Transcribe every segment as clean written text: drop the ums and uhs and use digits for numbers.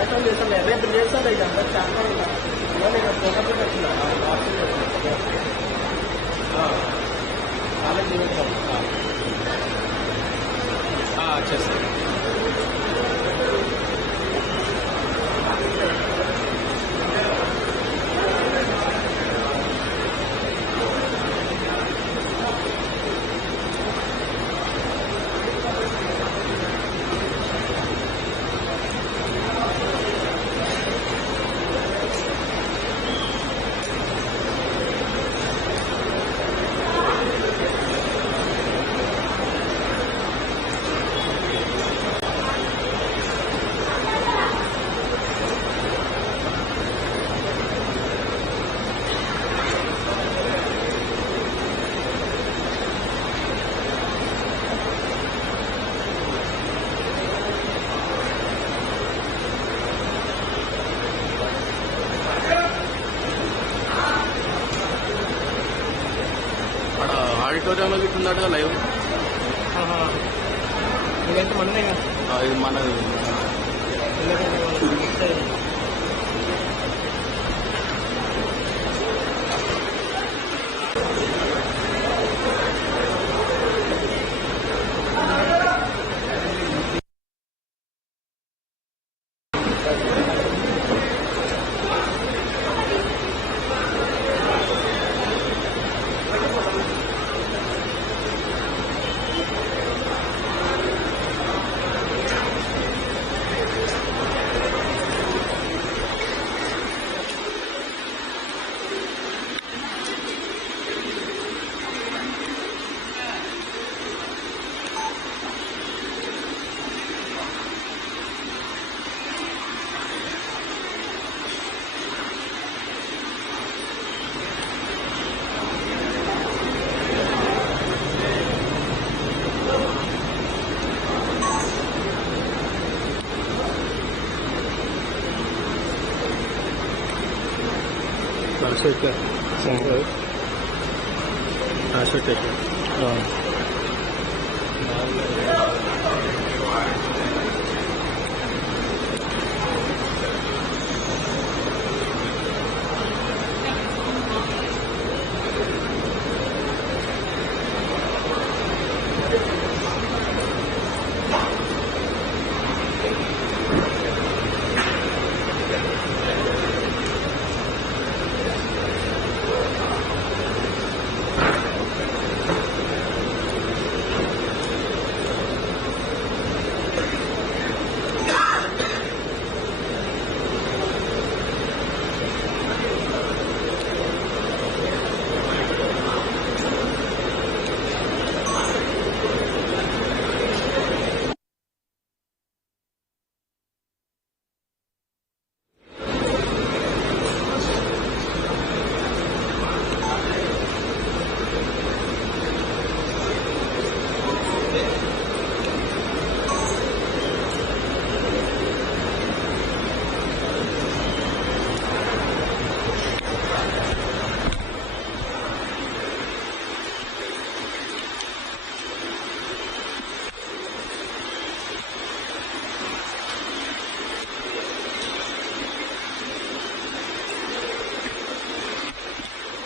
Item చేస్తాను రేపు చేస్తాను ఇక అందరు చాలా ఇవాళ ఇక ఫోటో వచ్చిన కాలేజ్ చేస్తాను ఆడిటోరియంలో ఇట్టున్నాడుగా లైవ్ ఇదైతే మనమే ఇది మనది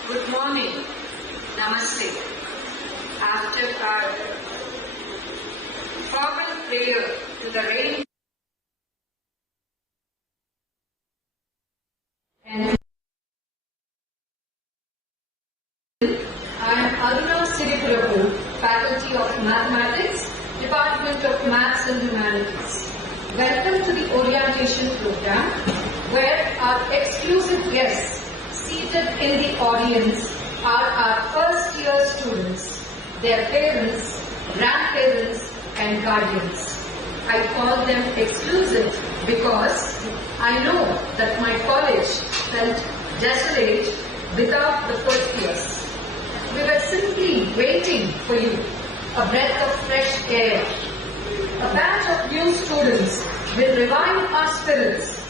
Good morning. Namaste. After our fervent prayer to the rain and I am Aruna Siriprabu, Faculty of Mathematics, Department of Maths and Humanities. Welcome to the orientation program where our exclusive guests seated in the audience are our first year students, their parents, grandparents and guardians. I call them exclusive because I know that my college felt desolate without the first years. We were simply waiting for you, a breath of fresh air. A batch of new students will revive our spirits.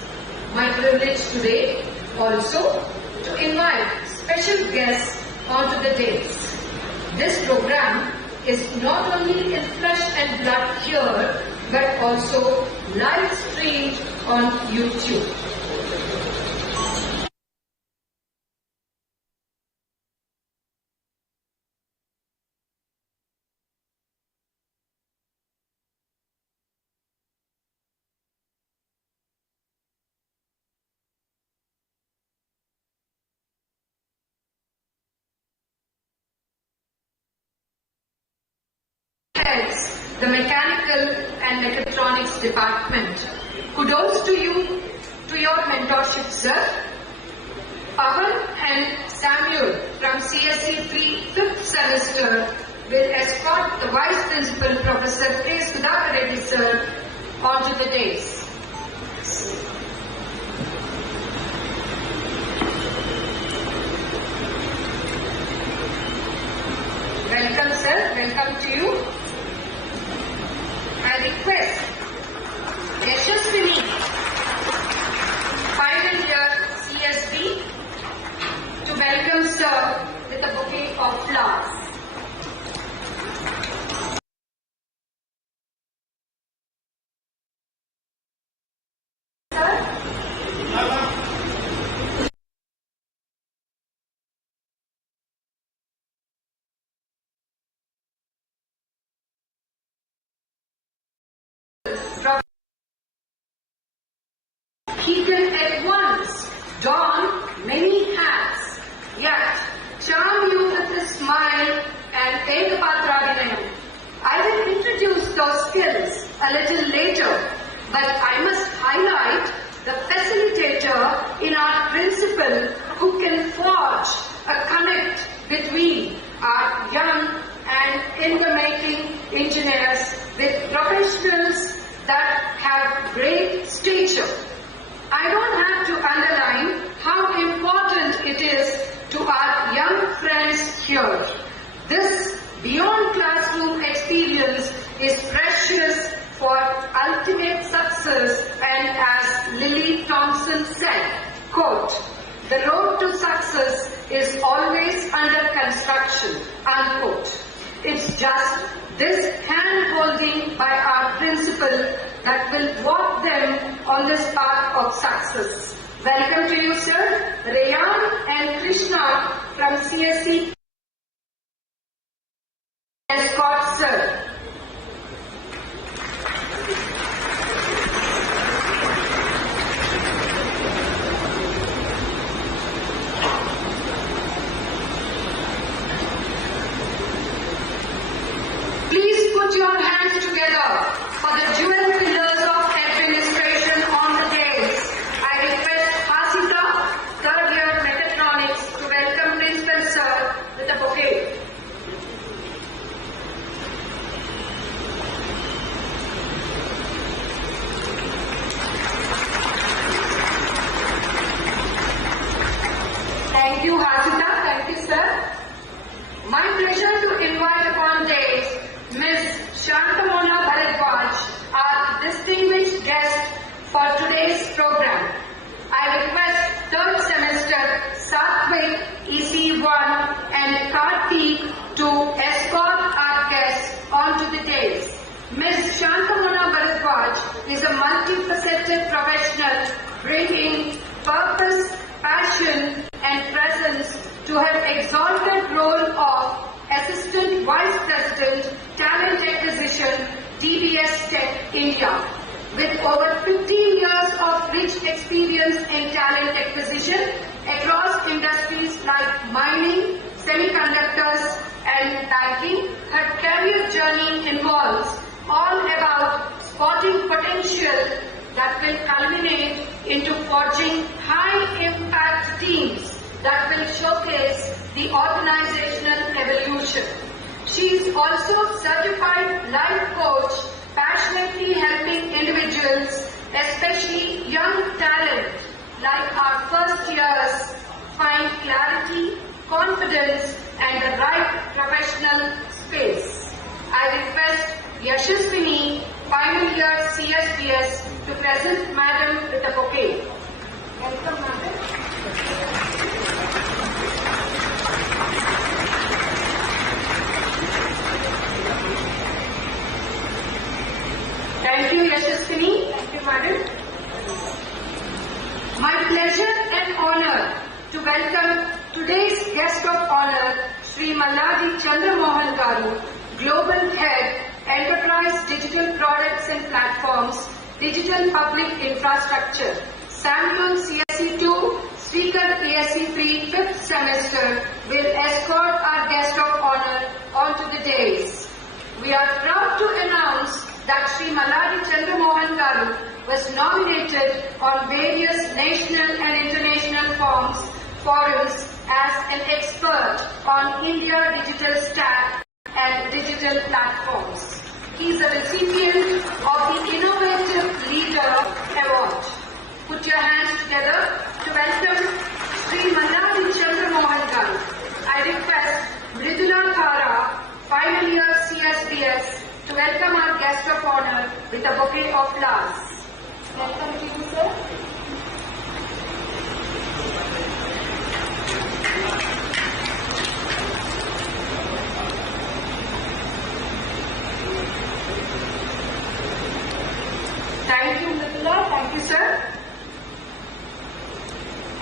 My privilege today also to invite special guests onto the dais. This program is not only in flesh and blood here, but also live streamed on YouTube. The Mechanical and Mechatronics Department. Kudos to you, to your mentorship, sir. Pawan and Samuel from CSE 3 5th semester will escort the Vice Principal, Professor K. Reddy, sir, onto the dais. Welcome, sir. Welcome to you. I request Yashaswini, final year CSB, to welcome sir with a bouquet of flowers. He can at once don many hats, yet charm you with his smile and Ekapatradinayam. I will introduce those skills a little later, but I must highlight the facilitator in our principal who can forge a connect between our young and in-the-making engineers with professionals that have great stature. I don't have to underline how important it is to our young friends here. This beyond classroom experience is precious for ultimate success, and as Lily Thompson said, quote, "The road to success is always under construction," unquote. It's just this hand-holding by our principal that will walk them on this path of success. Welcome to you, sir. Rayan and Krishna from CSE escort, sir. Please put your hands together for the jewel pillars of administration on the dais. I request Hasita, third year mechatronics, to welcome Principal Sir with a bouquet. Thank you, Hasita. Thank you, sir. My pleasure to invite upon dais Ms. Shantamona Bharadwaj, our distinguished guest for today's program. I request third semester Satvik, EC1 and Karthik to escort our guests onto the dais. Ms. Shantamona Bharadwaj is a multifaceted professional bringing purpose, passion and presence to her exalted role of Assistant Vice President, Talent Acquisition, DBS Tech India. With over 15 years of rich experience in talent acquisition across industries like mining, semiconductors and banking, her career journey involves all about spotting potential that will culminate into forging high-impact teams that will showcase the organizational evolution. She is also certified life coach, passionately helping individuals, especially young talent like our first years, find clarity, confidence and the right professional space. I request Yashaswini, final year CSBS, to present Madam with a bouquet. Welcome, Madam. Thank you, Yashaswini. Thank you, Madam. pleasure and honor to welcome today's guest of honor, Sri Malladi Chandra Mohan Garu, Global Head, Enterprise Digital Products and Platforms, Digital Public Infrastructure, Samuel CSE 2, Srikar ESE 3, 5th semester will escort our guest of honor onto the dais. We are proud to announce that Sri Malladi Chandra Mohan Garu was nominated on various national and international forums as an expert on India digital stack and digital platforms. He is a recipient of the Innovative Leader Award. Put your hands together to welcome Sri Malladi Chandra Mohan Garu. I request Mridula Thara, final year CSBS, to welcome our guest of honor with a bouquet of flowers. Welcome to you, sir. Thank you, Mridula. Thank you, sir.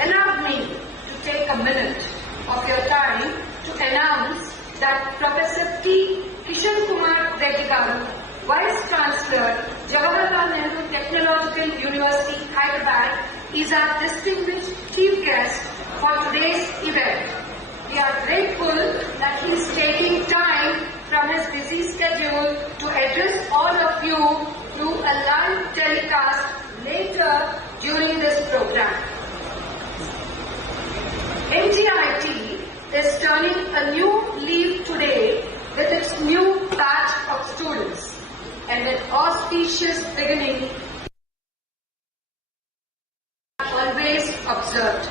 Allow me to take a minute of your time to announce that Professor Kishen Kumar Reddy, Vice-Chancellor, Jawaharlal Nehru Technological University, Hyderabad, is our distinguished chief guest for today's event. We are grateful that he is taking time from his busy schedule to address all of you through a live telecast later during this program. MGIT is turning a new leaf today with its new batch of students, and an auspicious beginning always observed.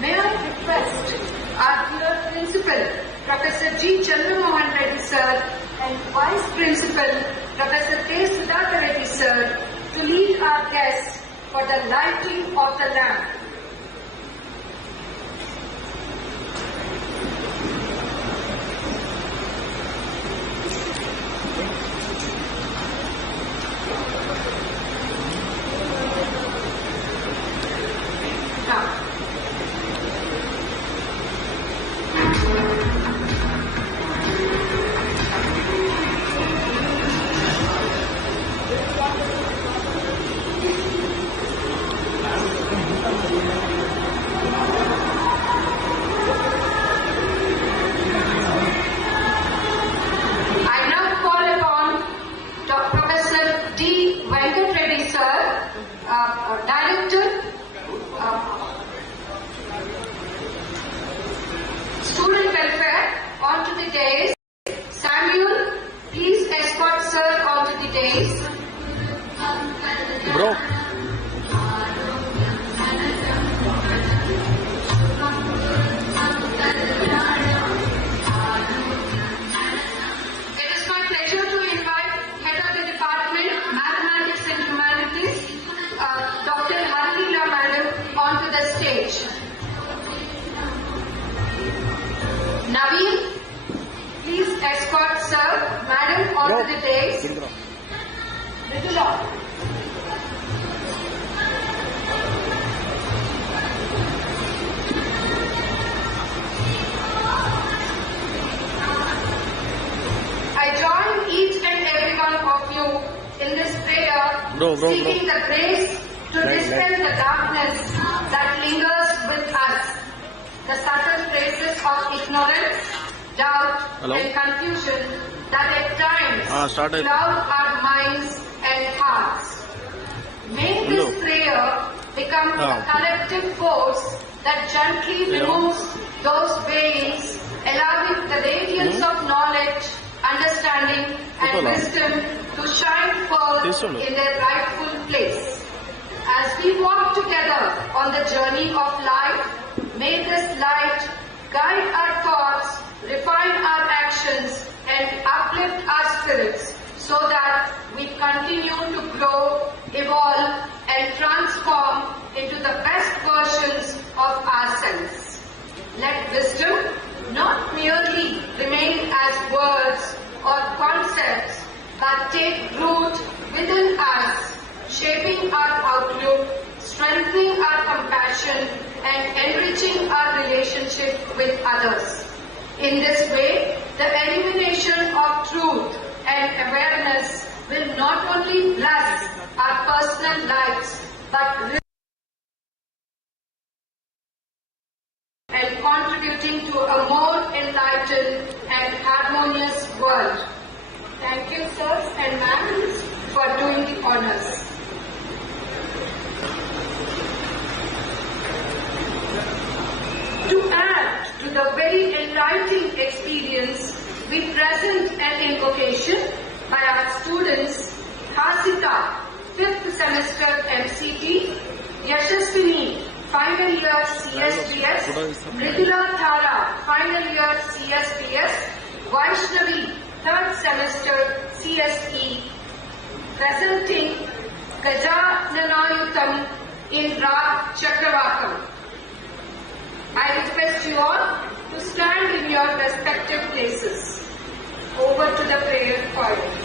May I request our dear Principal, Professor G. Chandra Mohan Reddy sir, and Vice Principal, Professor K. Sudhakar Reddy sir, to lead our guests for the lighting of the lamp. Student welfare onto the dais. Samuel, please escort sir onto the dais. Bro. It is my pleasure to invite Head of the Department, Mathematics and Humanities, Dr. Harlila Madam, onto the stage. Naveen, please escort sir, madam, onto the dais. Mridula. I join each and every one of you in this prayer, seeking the grace to dispel the darkness that lingers with us, the subtle traces of ignorance, doubt, and confusion that at times cloud our minds and hearts. May this prayer become a collective force that gently removes those veils, allowing the radiance of knowledge, understanding, and wisdom to shine forth in their rightful place. As we walk together on the journey of life, may this light guide our thoughts, refine our actions, and uplift our spirits so that we continue to grow, evolve, and transform into the best versions of ourselves. Let wisdom not merely remain as words or concepts, but take root within us, shaping our outlook, strengthening our compassion and enriching our relationship with others. In this way, the illumination of truth and awareness will not only bless our personal lives but and contributing to a more enlightened and harmonious world. Thank you, sirs and ma'ams, for doing the honors. To add to the very enlightening experience, we present an invocation by our students Hasita, 5th semester MCT, Yashaswini, final year CSBS, Mridula Thara, final year CSBS, Vaishnavi, 3rd semester CSE, presenting Gajananayutam in Rag Chakravakam. I request you all to stand in your respective places. Over to the prayer choir.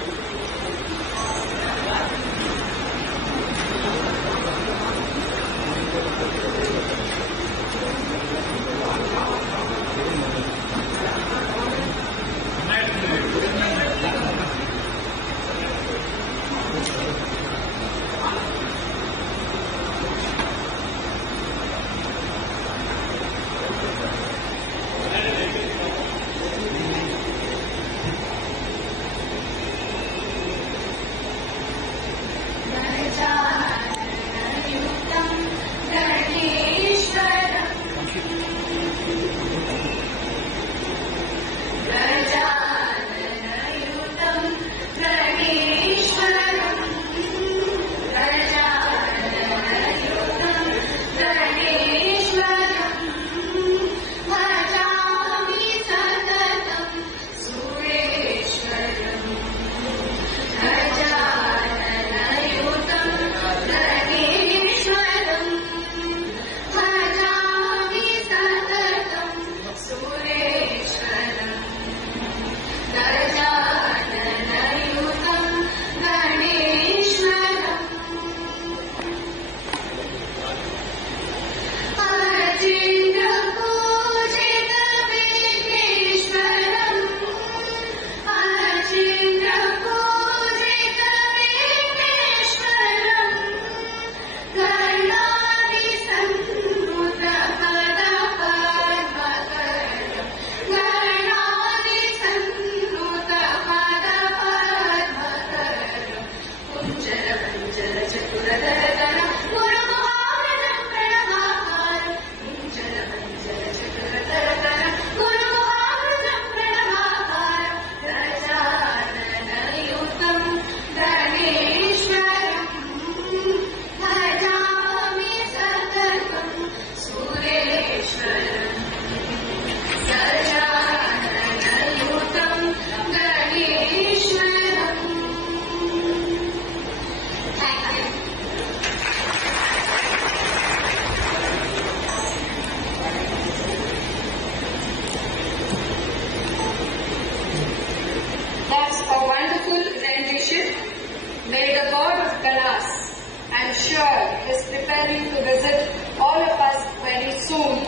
Is preparing to visit all of us very soon.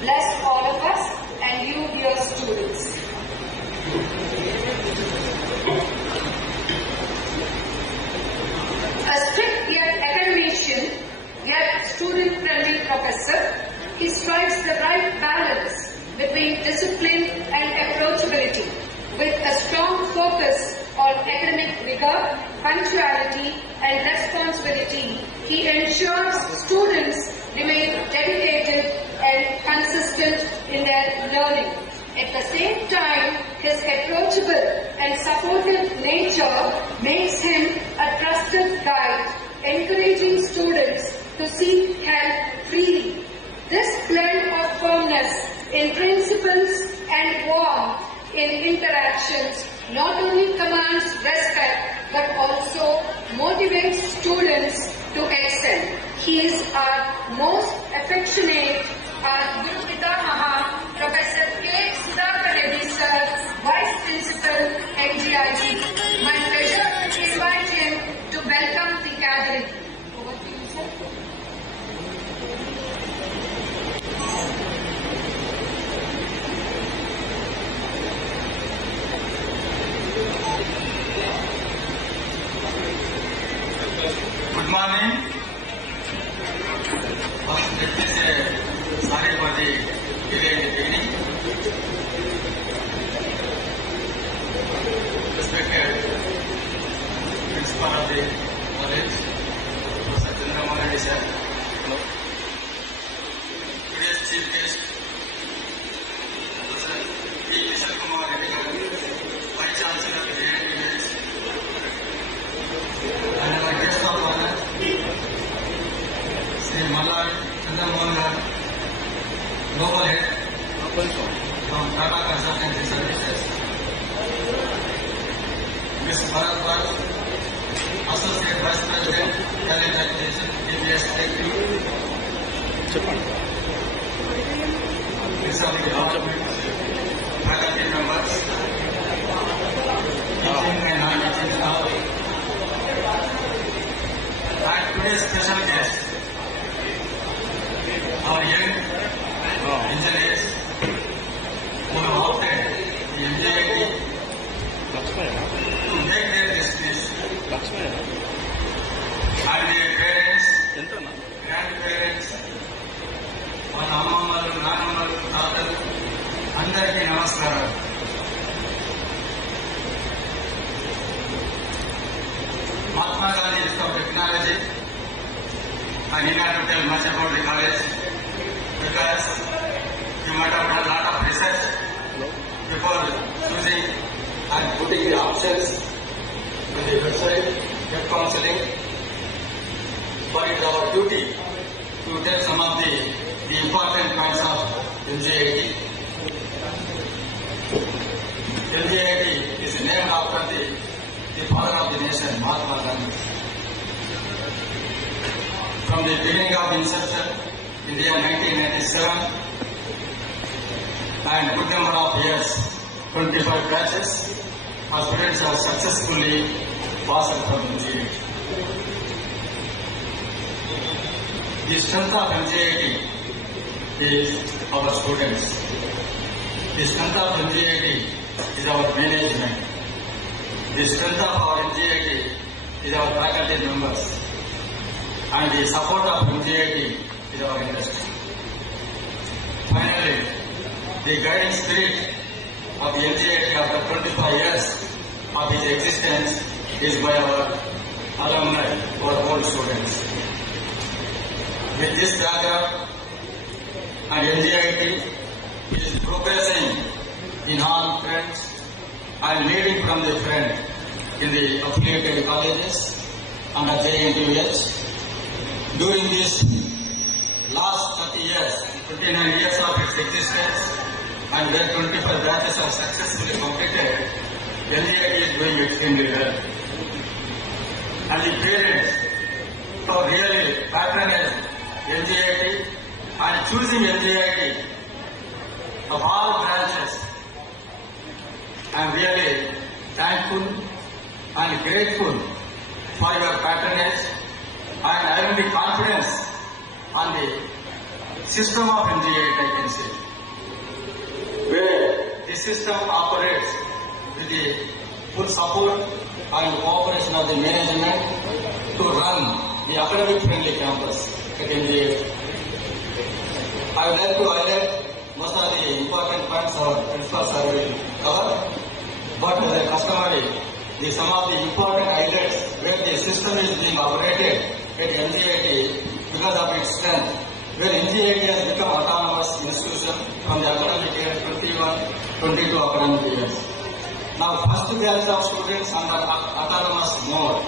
Bless all of us and you, dear students. A strict yet academician, yet student-friendly professor, he strikes the right balance between discipline and approachability, with a strong focus on academic rigor, punctuality and responsibility. He ensures students remain dedicated and consistent in their learning. At the same time, his approachable and supportive nature makes him a trusted guide, encouraging students to seek help freely. This blend of firmness in principles and warmth in interactions not only commands respect but also motivates students to excel. He is our most affectionate, our Guru Pitamaha, Professor Reddy Sir, Vice Principal, MGIT. My pleasure to invite him to welcome the gathering. Over to you, sir. Mr. Malladi, Chandra Mohan, Global Head from Tata Consultancy Services. Ms. Bharat, Associate Vice President, Talent Acquisition, DBS Secretary. These are the departments, faculty members, teaching and non-teaching staff, and today's special guest, our young engineers who have opted the MGIT to make their destinies, and their parents, grandparents, మన అమ్మమ్మలు నాన్నమ్మలు తాతలు అందరికీ నమస్కారం. Mahatma Gandhi is of technology. I need not to tell much about the college because you might have done a lot of research before choosing and putting the options on the website, web counseling. But it is our duty to tell some of the important points of MGIT. MGIT is named after the father of the nation, Mahatma Gandhi. From the beginning of inception, India 1997, and good number of years, 25 batches, our students have successfully passed from MGIT. The strength of MGIT is our students. The strength of MGIT is our management. The strength of our MGIT is our faculty members. And the support of MGIT is our industry. Finally, the guiding spirit of the MGIT after 25 years of its existence is by our alumni, our old students. With this background, and MGIT is progressing in all fronts and leading from the front in the affiliated colleges under JNTUH. During this last 30 years, 29 years of its existence, and where 25 batches are successfully completed, MGIT is doing extremely well. And the parents have really patronized MGIT and choosing MGIT of all branches. I am really thankful and grateful for your patronage, and I have the confidence on the system of MGIT, I can say, where the system operates with the full support and cooperation of the management to run the academic friendly campus at MGIT. I would like to highlight most of the important points our principals will cover, but as a customary, some of the important highlights where the system is being operated at MGIT because of its strength, where MGIT has become autonomous institution from the academic year 21-22 academic years. Now, first batch of students under autonomous mode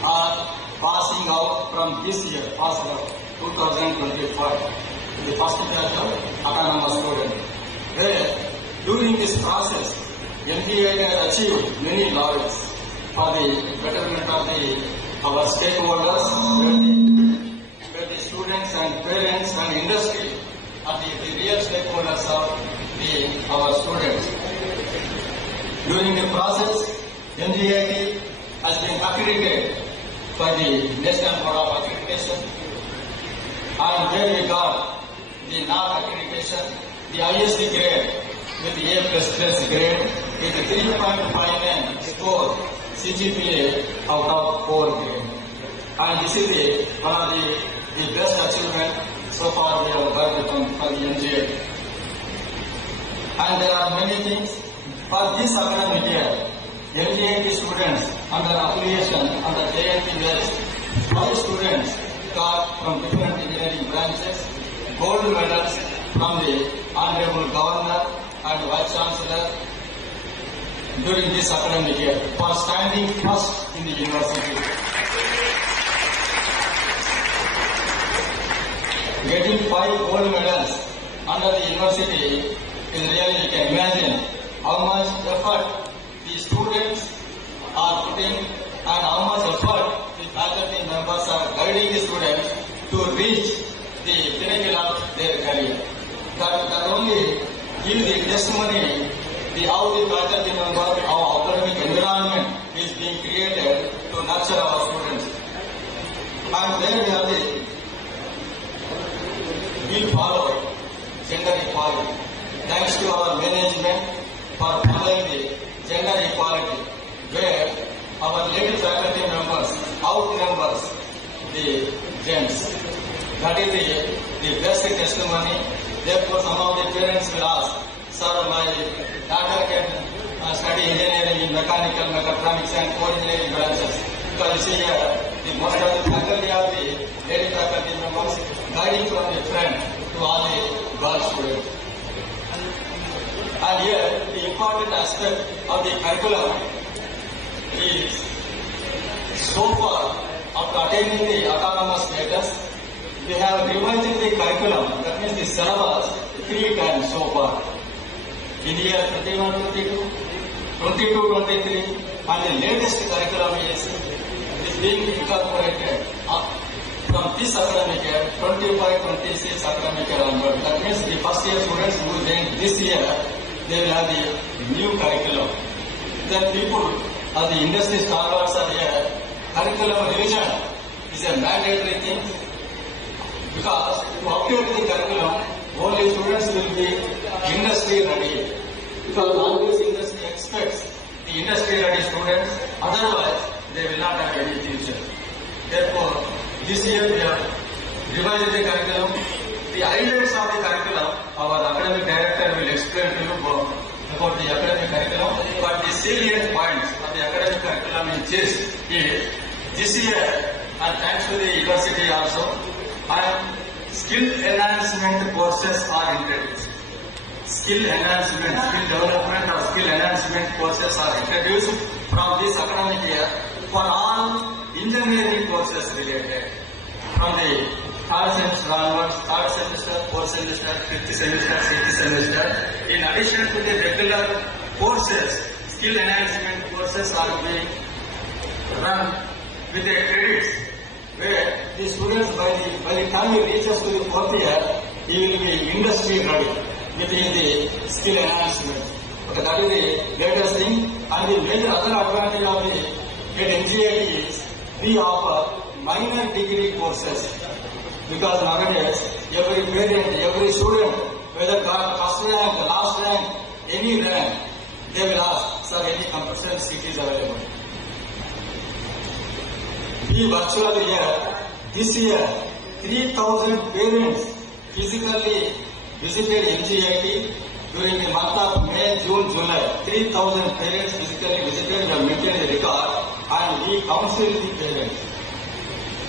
are passing out from this year, passed out 2025. The first batch of autonomous students. Where during this process, MGIT has achieved many laurels for the betterment of our stakeholders, where the students and parents and industry are the real stakeholders of our students. During the process, MGIT has been accredited by the National Board of Accreditation, and where we got the NAAC accreditation, the highest grade with the A++ grade with a 3.59 score CGPA out of 4 grade. And this is one of the best achievement so far we have worked on for the MGIT. And there are many things. For this academic year, MGIT students under affiliation under JNTUH, 5 students got from different engineering branches gold medals from the Honorable Governor and Vice-Chancellor during this academic year for standing first in the university. getting 5 gold medals under the university is really, you can imagine how much effort the students are putting and how much effort the faculty members are guiding the students to reach the pinnacle of their career. That only gives the testimony how the faculty members, our academic environment is being created to nurture our students. And there we have we follow gender equality. Thanks to our management for following the gender equality, where our lady faculty members outnumbers the gents. That is the best testimony. Therefore, some of the parents will ask, sir, my daughter can study engineering in mechanical, mechatronics and core engineering branches. Because you see here, the most of the faculty are the lady faculty members guiding from the front to all the girl students. And here, the important aspect of the curriculum is, so far, after attaining the autonomous status, we have revised the curriculum, that means the syllabus, 3 times so far. In the year 21-22, 22-23, and the latest curriculum is being incorporated from this academic year, 25-26 academic year onward. That means the first year students who then this year, they will have the new curriculum. Then people or the industry stalwarts are here. Curriculum revision is a mandatory thing, because to update the curriculum, only students will be industry ready. Because always industry expects the industry ready students, otherwise they will not have any future. Therefore, this year we have revised the curriculum. The highlights of the curriculum, our academic director will explain to you about the academic curriculum, but the salient points of the academic curriculum is this year, and thanks to the university also, and skill enhancement courses are introduced. Skill enhancement, skill development or skill enhancement courses are introduced from this academic year for all engineering courses related. From the 3rd semester onwards, 3rd semester, 4th semester, 5th semester, 6th semester. In addition to the regular courses, skill enhancement courses are being run with the credits, where the students by the time he reaches to the 4th year, he will be industry ready within the skill enhancement. Okay, that is the latest thing. And the major other advantage of the MGIT is we offer minor degree courses. Because nowadays, every parent, every student, whether got first rank, last rank, any rank, they will ask, sir, any computer seat is available. We virtually here, this year, 3,000 parents physically visited MGIT during the month of May, June, July. 3,000 parents physically visited, we have maintained the record, and we counseled the parents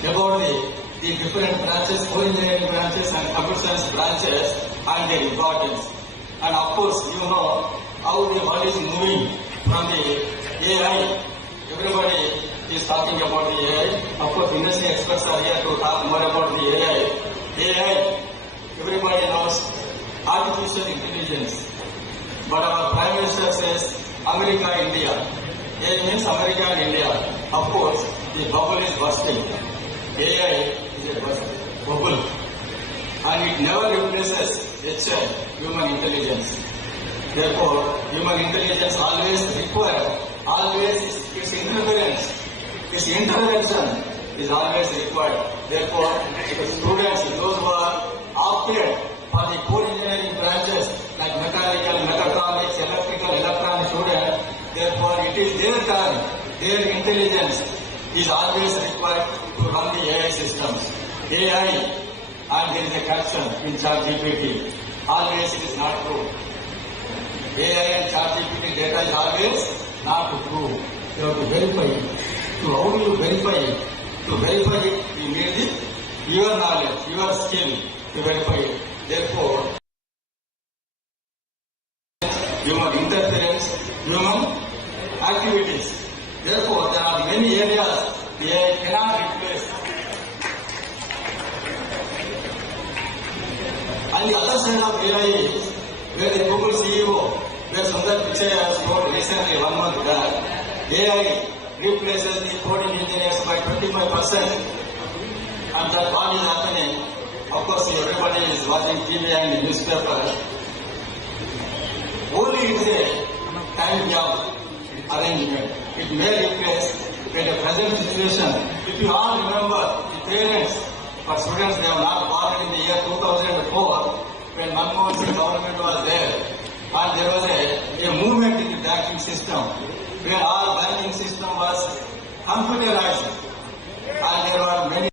about the different branches, core engineering branches and computer science branches and their importance. And of course, you know how the world is moving from the AI. Everybody is talking about the AI. Of course, industry experts are here to talk more about the AI. AI, everybody knows artificial intelligence. But our Prime Minister says America, India. AI means America and India. Of course, the bubble is bursting. AI is a bubble, and it never replaces human intelligence. Therefore, human intelligence always requires, always its interference, its intervention is always required. Therefore, the students, those who are opted for the core engineering branches like mechanical, mechatronics, electrical, electronic students, therefore it is their turn, their intelligence is always required to run the AI systems. AI, and there is a caption in ChatGPT, always it is not true. AI and ChatGPT data is always not true. You have to verify it. So how do you verify it? To verify it, you need your knowledge, your skill to verify it. Therefore, human interference, human activities. Therefore, there are many areas AI cannot replace. And the other side of AI is where the Google CEO, where Sundar Pichai has told recently 1 month back, AI replaces the coding engineers by 25%. And that what is happening, of course everybody is watching TV and the newspaper. Only it's a time job arrangement. It may replace in the present situation. If you all remember, the parents for students, they have not born in the year 2004 when Manmohan Singh government was there. And there was a movement in the banking system where our banking system was computerized. And there were many.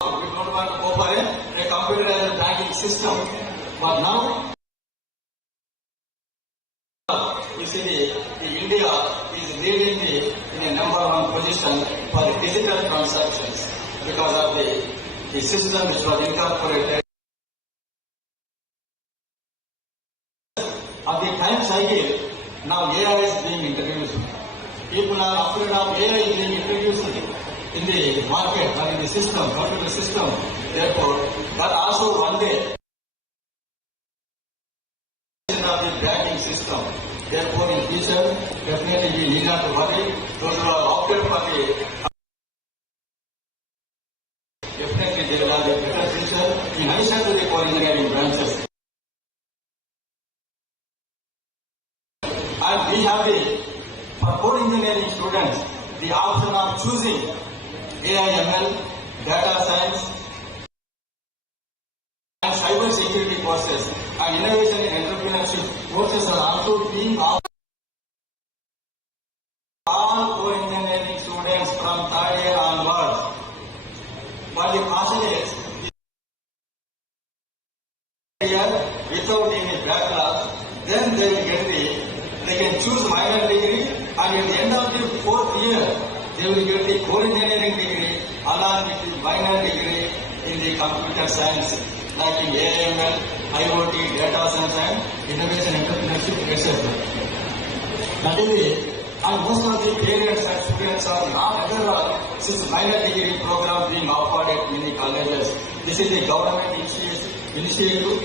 We don't want to go for a computerized banking system. But now, you see, the India is leading in a number one position for the digital transactions because of the system which was incorporated. Of the time cycle, now AI is being introduced. People are afraid of AI being introduced in the market or in the system, computer system. Therefore, but also one day, of the banking system. Therefore, in future, definitely we need not to worry. Those who are opted for the definitely they will have a better future in addition to the core engineering branches. And we have for core engineering students, the option of choosing AI/ML, data science, and cyber security courses and innovation and entrepreneurship courses are also being offered. All core engineering students from third year onwards. But the caution is, without any backlog, then they will get they can choose minor degree, and at the end of the 4th year, they will get the core engineering degree along with the minor degree in the computer science, like in AML, IoT, data science, and innovation entrepreneurship, etc. That is and most of the parents and students are not aware of this minor degree program being offered at many colleges. This is a government initiative,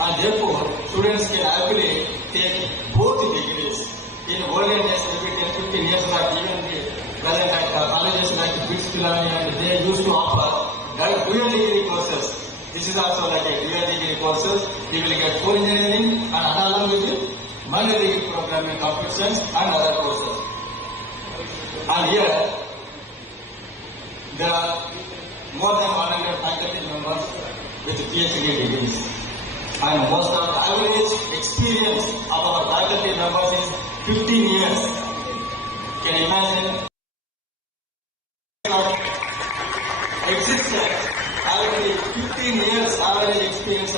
and therefore students can actually take both degrees. In olden days, maybe 10, 15 years back, even the present colleges like Vice-Chancellor, and they used to offer dual degree courses. This is also like a dual degree courses. We will get core engineering and along with it, minor degree program in computer science and other courses. And here, there are more than 100 faculty members with PhD degrees. And most of the average experience of our faculty members is 15 years. Can you imagine? Existence, average 15 years average experience.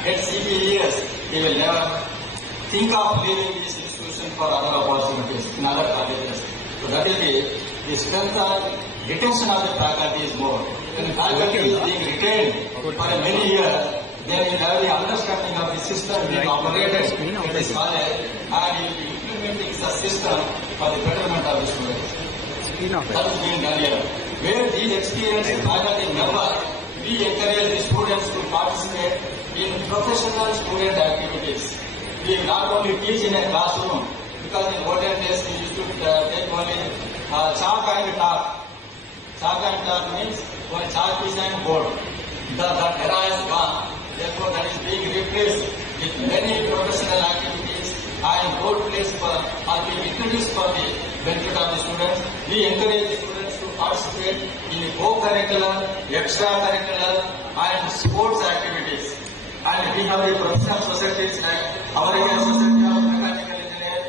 At CPEs, they will never think of leaving this institution for other opportunities in other colleges. So that is the strength and retention of the faculty is more. When the faculty is being retained for many years, then you have the understanding of the system being operated in this college, and you will be implementing the system for the betterment of the students. That is being done here. Where these experienced faculty members, we encourage the students to participate in professional student activities. We not only teach in a classroom, because in olden days we used to take only chalk and talk. Chalk and talk means one chalk piece and board. That era is gone. Therefore, that is being replaced with many professional activities and board plays are being introduced for the benefit of the students. We encourage the students to participate in co-curricular, extracurricular, and sports activities. And we have the professional societies like American Society of Mechanical Engineers,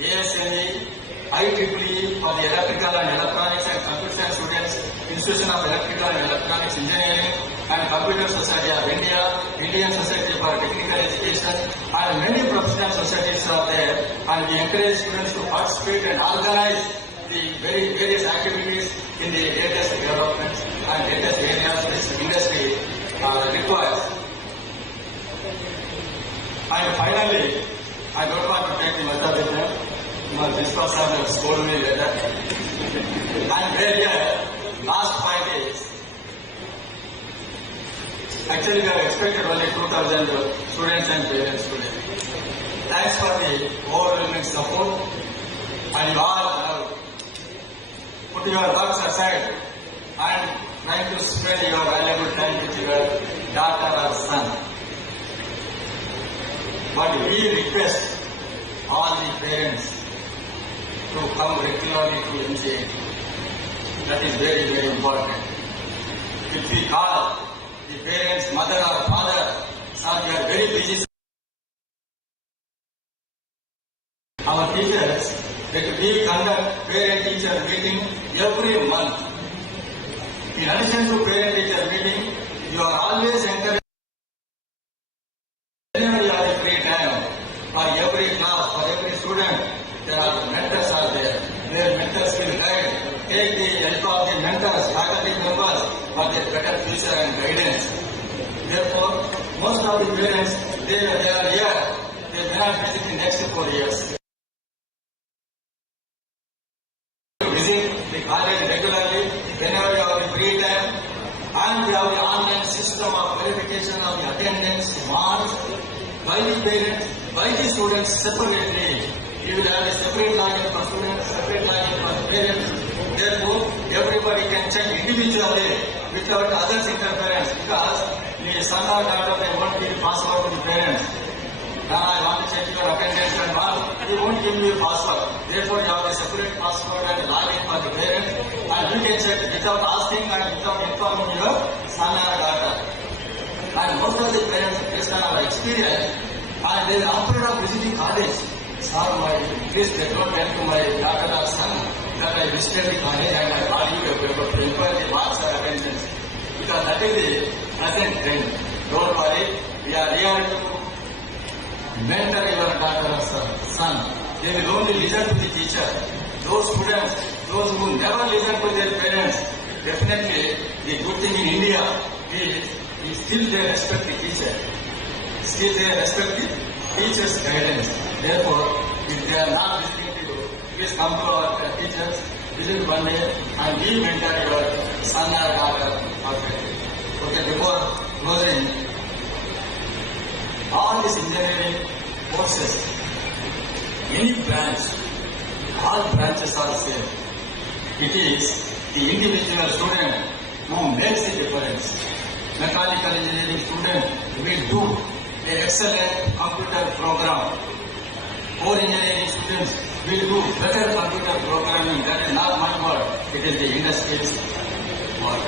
ASME, IEEE for the electrical and electronics and computer science students, Institution of Electrical and Electronics Engineering, and Computer Society of India, Indian Society for Technical Education, and many professional societies are there. And we encourage students to participate and organize the various activities in the latest developments and latest areas this industry requires. And finally, I don't want to take much of the time. my principal sir has told me that I'm very last 5 days. Actually, we have expected only 2,000 students and parents today. Thanks for the overwhelming support, and you all have put your works aside and trying to spend your valuable time with your daughter or son. But we request all the parents to come regularly to MGIT. That is very, very important. If we call the parents, mother or father, son, you are very busy. Our teachers, that we conduct parent-teacher meeting every month. In addition to parent-teacher meeting, you are always encouraged. Whenever you have a free time, for every class, for every student, there are mentors are there. Their mentors will guide. Take the help of the mentors, faculty members, for their better future and guidance. Therefore, most of the parents, they are here. They may not visit the next 4 years. Visit the college regularly, whenever you have the free time, and we have the online system of verification of the attendance, marks, by the parents, by the students separately. You will have a separate login for students, separate login for parents. Therefore, everybody can check individually without others' interference, because the son or daughter, they won't give password to the parents. I want to check your attendance and all. They won't give you a password. Therefore, you have a separate password and login for the parents, and you can check without asking and without informing your son or daughter. And most of the parents, based on our experience, and they are afraid of visiting college. Sir, please don't tell to my daughter or son that I visited the college and I call you a paper to inquire the marks or attendance. Because that is the present trend. Don't worry, we are here to mentor your daughter or son. They will only listen to the teacher. Those students, those who never listen to their parents, definitely the good thing in India is still they respect the teacher. Still they respect the teacher's guidance. Therefore, if they are not listening to you, please come to our teachers, visit one day, and we mentor your son or daughter. Okay, before closing, all these engineering courses, any branch, all branches are same. It is the individual student who makes the difference. Mechanical engineering student will do an excellent computer program. Core engineering students will do better computer programming. That is not my word, it is the industry's word.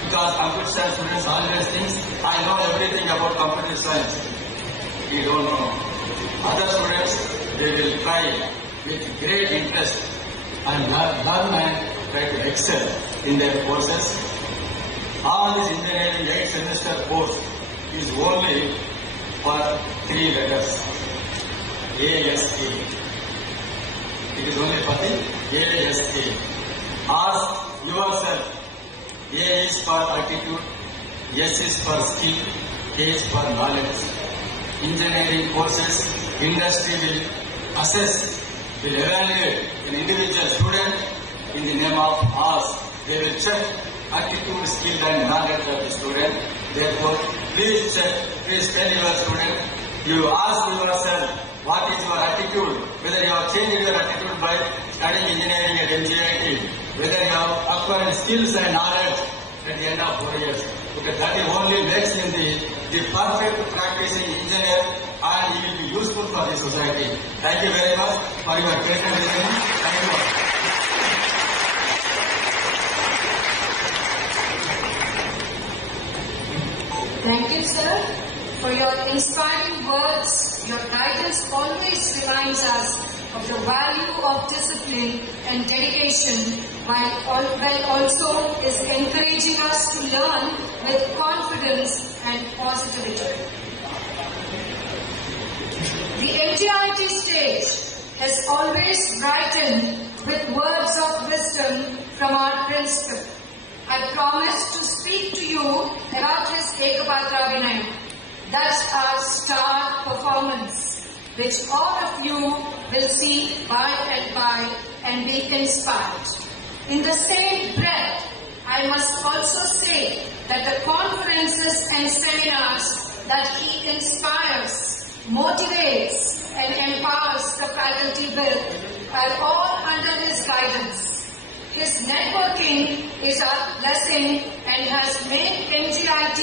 Because computer science students always think, I know everything about computer science. We don't know. Other students, they will try with great interest and learn and try to excel in their courses. All this engineering 8-semester course is only for 3 letters. ASA. It is only for the ASA. Ask yourself, A is for attitude, S is for skill, A is for knowledge. Engineering courses, industry will assess, will evaluate an individual student in the name of us. They will check attitude, skill and knowledge of the student. Therefore, please check, please tell your student, you ask yourself, what is your attitude? Whether you have changed your attitude by studying engineering at MGIT, whether you have acquired skills and knowledge at the end of 4 years. Because that is only makes him the perfect practicing engineer, and he will be useful for the society. Thank you very much for your patient listening. Thank you. Thank you, sir, for your inspiring words. Your guidance always reminds us of the value of discipline and dedication, while also is encouraging us to learn with confidence and positivity. The MGIT stage has always brightened with words of wisdom from our principal. I promise to speak to you about his Ekapatra Vinay. That's our star performance. which all of you will see by and be inspired. In the same breath, I must also say that the conferences and seminars that he inspires, motivates, and empowers the faculty with are all under his guidance. His networking is our blessing and has made MGIT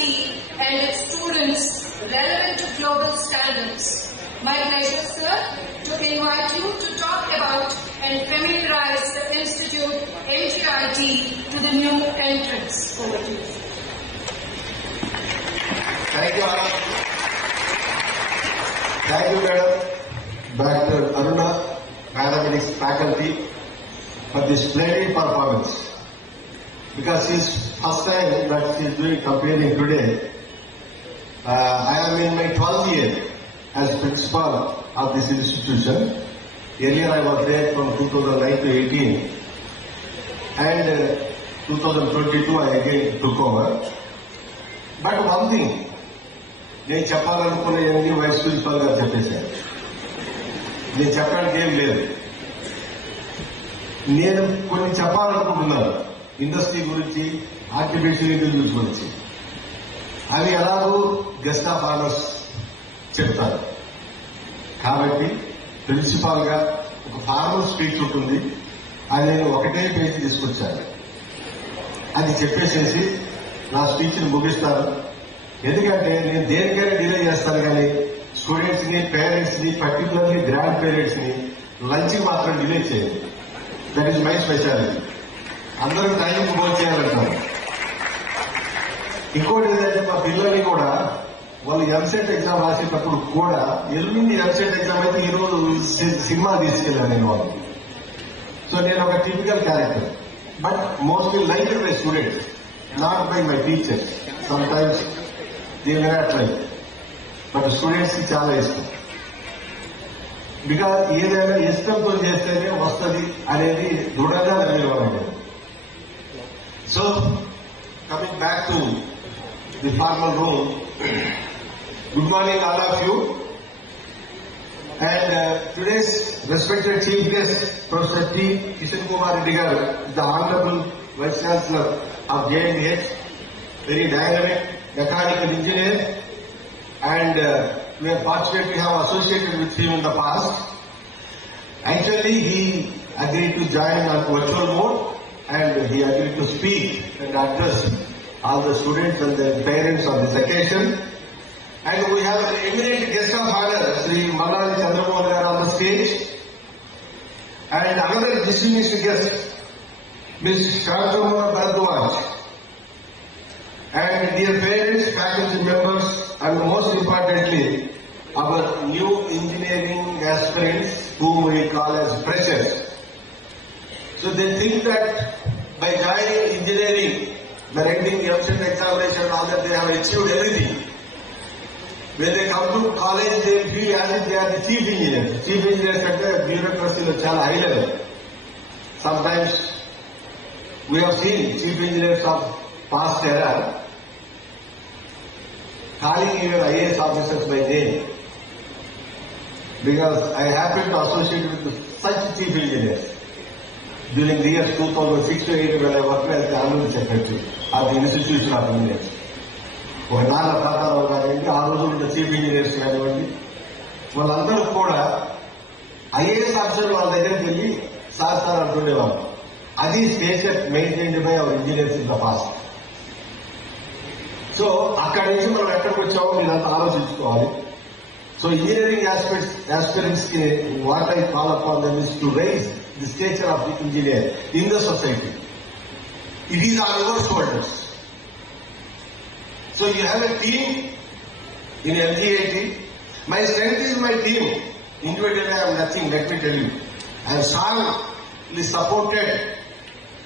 and its students relevant to global standards. My pleasure, sir, to invite you to talk about and familiarize the Institute MGIT to the new entrants. Over to you. Thank you, Anna. Thank you, Madam. Dr. Aruna, Mathematics faculty, for this splendid performance. Because it's first time that she is doing comparing today. I am in my 12th year as principal of this institution. Earlier I was there from 2009 to 18. And 2022 I again took over. But one thing, నేను చెప్పాలనుకునేది vice principal గారు చెప్పేశారు. నేను చెప్పడానికి ఏం లేదు. నేను కొన్ని చెప్పాలనుకుంటున్నాను ఇండస్ట్రీ గురించి, ఆర్టిఫిషియల్ ఇంటెలిజెన్స్ గురించి. అవి ఎలాగో గెస్ట్ ఆఫ్ ఆనర్స్ చెప్తారు. కాబట్టి ప్రిన్సిపాల్ గా ఒక ఫార్మల్ స్పీచ్ ఉంటుంది, అది నేను ఒకటే పేజీ తీసుకొచ్చాను. అది చెప్పేసేసి నా స్పీచ్ని ముగిస్తాను. ఎందుకంటే నేను దేనికైనా డిలే చేస్తాను, కానీ స్టూడెంట్స్ ని, పేరెంట్స్ ని, పర్టికులర్లీ గ్రాండ్ పేరెంట్స్ ని లంచ్ మాత్రం డిలే చేయండి. That is my speciality. అందరూ టైంకి భోజనం చేయాలంటారు. ఇంకోటి ఏంటంటే మా పిల్లల్ని కూడా వాళ్ళు ఎంసెట్ ఎగ్జామ్ రాసేటప్పుడు కూడా ఎల్లుండి ఎంసెట్ ఎగ్జామ్ అయితే ఈరోజు సినిమా తీసుకెళ్ళాను నేను వాళ్ళు. సో నేను ఒక typical character, but mostly liked by students, not by my teachers. Some times they may not like, but students కి చాలా ఇష్టం. బికాజ్ ఏదైనా ఇష్టంతో చేస్తేనే వస్తుంది అనేది దృఢంగా నమ్మేవాళ్ళు. So coming back to the formal room, good morning all of you, and today's respected chief guest Professor Kishen Reddy garu, the honorable Vice-Chancellor of JNTUH, very dynamic mechanical engineer, and we are fortunate to have associated with him in the past. Actually he agreed to join on virtual mode, and he agreed to speak and address all the students and their parents on this occasion. And we have an eminent guest of honor, Sri Malladi Chandra on the stage, and another distinguished guest, Ms. Chandra, and dear parents, faculty members, and most importantly, our new engineering aspirants, whom we call as freshers. So they think that by joining engineering, by writing the MCET examination, all that they have achieved everything. When they come to college, they feel as if they are the chief engineers. Chief engineers at the bureaucracy is chala high level. Sometimes we have seen chief engineers of past era calling even IAS officers by name, because I happened to associate with such chief engineers during the years 2006 to 2008 when I worked as the Honorable Secretary of the Institution of Engineers. ఒక నాన్న ప్రకారం కానివ్వండి, ఆ రోజు ఉన్న chief engineers కానివ్వండి, వాళ్ళందరూ కూడా ఐఏఎస్ ఆఫీసర్ వాళ్ళ దగ్గరికి వెళ్ళి సార్ సార్ అంటుండేవాళ్ళు. అది stature maintained by our engineers in the past. So అక్కడి నుంచి మనం ఎక్కడికి వచ్చామో మీరంతా ఆలోచించుకోవాలి. సో ఇంజనీరింగ్ ఆస్పిరెంట్స్ కి what I call upon them is to raise the stature of the engineer in the society. It is on your shoulders. So you have a team in MGIT. My strength is my team. Individually I am nothing, let me tell you. I am strongly supported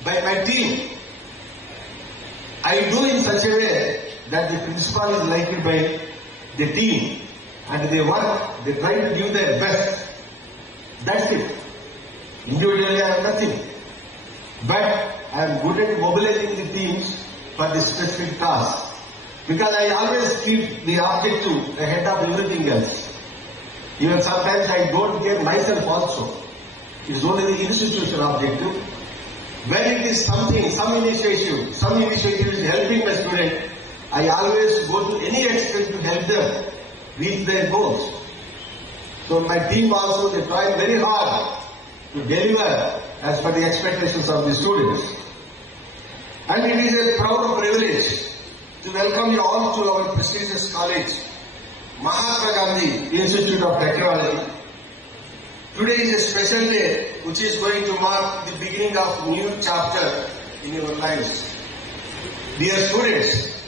by my team. I do in such a way that the principal is liked by the team, and they work, they try to give their best. That's it. Individually I am nothing. But I am good at mobilizing the teams for the specific task. Because I always keep the objective ahead of everything else. Even sometimes I don't get myself also. It is only the institution objective. When it is something, some initiative is helping my student, I always go to any extent to help them reach their goals. So my team also, they try very hard to deliver as per the expectations of the students. And it is a proud privilege to welcome you all to our prestigious college, Mahatma Gandhi Institute of Technology. Today is a special day which is going to mark the beginning of a new chapter in your lives. Dear students,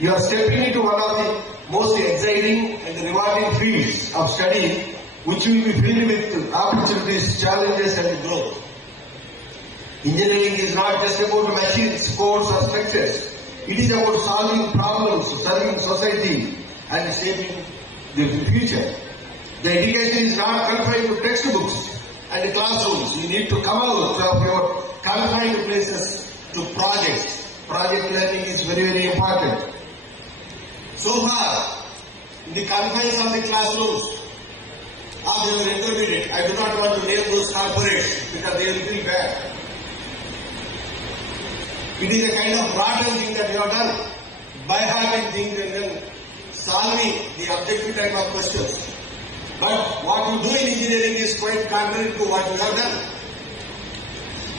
you are stepping into one of the most exciting and rewarding fields of study which will be filled with opportunities, challenges and growth. Engineering is not just about machines, codes or structures. It is about solving problems, serving society and shaping the future. The education is not confined to textbooks and classrooms. You need to come out of your confined places to projects. Project learning is very, very important. So far, in the confines of the classrooms, of your intermediate, I do not want to name those corporates because they will feel bad. It is a kind of rotten thing that you have done, by-hearted things and then solving the objective type of questions. But what you do in engineering is quite contrary to what you have done.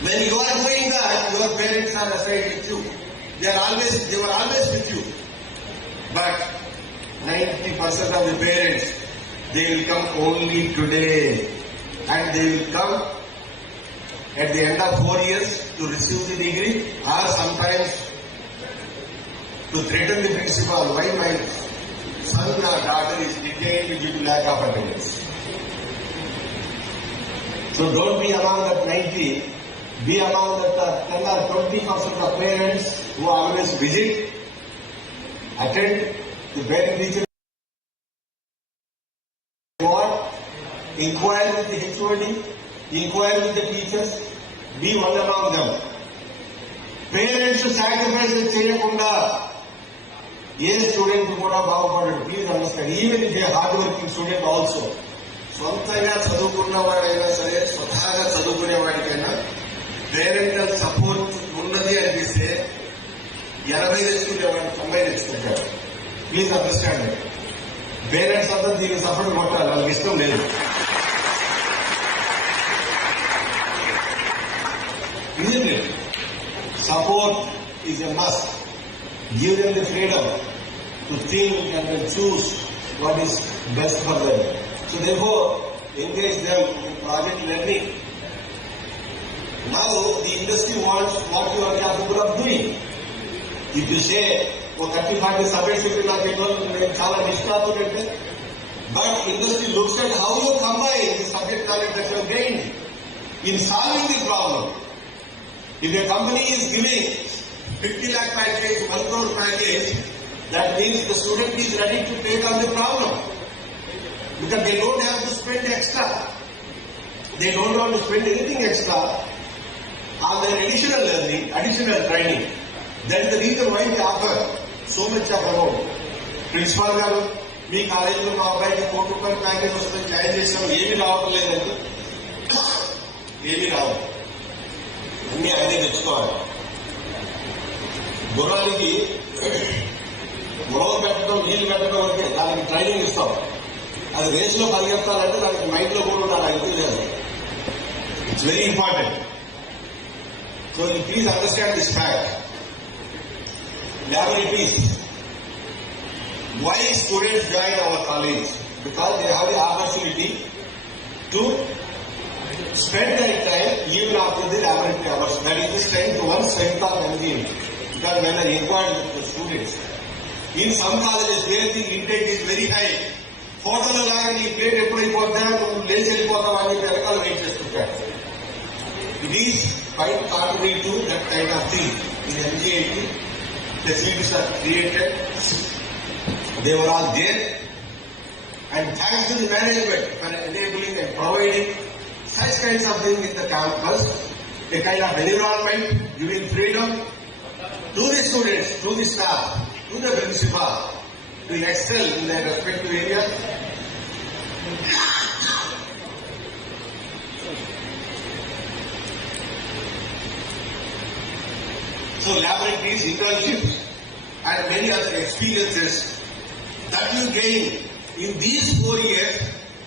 When you are doing that, your parents are aside with you. They were always with you. But 90% of the parents, they will come only today. And they will come at the end of 4 years to receive the degree or sometimes to threaten the principal. Why my son or daughter is detained due to lack of attendance. So don't be among that 90, be among that 10 or 20% of parents who always visit, attend the parent teacher board, inquire with the HOD, inquire with the teachers, be one among them. Parents to sacrifice చేయకుండా ఏ student కూడా బాగుపడడు. Please understand. Even it a hard working student also. సొంతంగా చదువుకున్నవాడైనా సరే, స్వతహాగా చదువుకునేవాడికైనా parental support ఉన్నది అనిపిస్తే 80 తెచ్చుకునేవాడు 90 తెచ్చుకుంటాడు. Please understand. పేరెంట్స్ అంతా దీనికి సపోర్ట్ కొట్టాలి, వాళ్ళకి ఇష్టం లేదు. Isn't it? Support is a must. Give them the freedom to think and then choose what is best for them. So therefore, engage them in project learning. Now the industry wants what you are capable of doing. If you say, oh, 30-40 subjects if you are capable, chala nishnathunante. But industry looks at how you combine the subject knowledge that you have gained in solving the problem. If a company is giving 50 lakh package, 1 crore package, that means the student is ready to take on the problem. Because they don't have to spend extra. They don't want to spend anything extra on their additional learning, additional training. That is the reason why they offer so much of amount. Principal garu, మీ కాలేజీలో మా అబ్బాయికి 4 రూపాయల package వస్తుంది, join చేసాం, ఏమీ రావడం లేదండి. ఏమీ రావు, అన్నీ ఆయనే తెచ్చుకోవాలి. గుర్రానికి గొడవ పెట్టడం, నీళ్లు పెట్టడం అంటే దానికి ట్రైనింగ్ ఇస్తాం. అది రేసులో పరిగెత్తాలంటే దానికి మైండ్ లో కూడా ఉండాలి. అది లేదు, it's very important. So you please understand this fact. Laboratories. Why students join our college? Because they have the opportunity to spend their time even after the laboratory hours. That is the strength, one strength of MGIT. Because when I inquired with the students, in some colleges where the intake is very high, హోటల్లో లాగా ఈ plate ఎప్పుడైపోతా నువ్వు లేచి వెళ్ళిపోతావు అని వెనకాల wait చేస్తుంటాడు. It is quite contrary to that kind of thing. In MGIT, facilities are created. They were all there. And thanks to the management for enabling and providing such kinds of things in the campus, a kind of environment, giving freedom to the students, to the staff, to the principal, to excel in their respective areas. So laboratories, internships, and many other experiences that you gain in these 4 years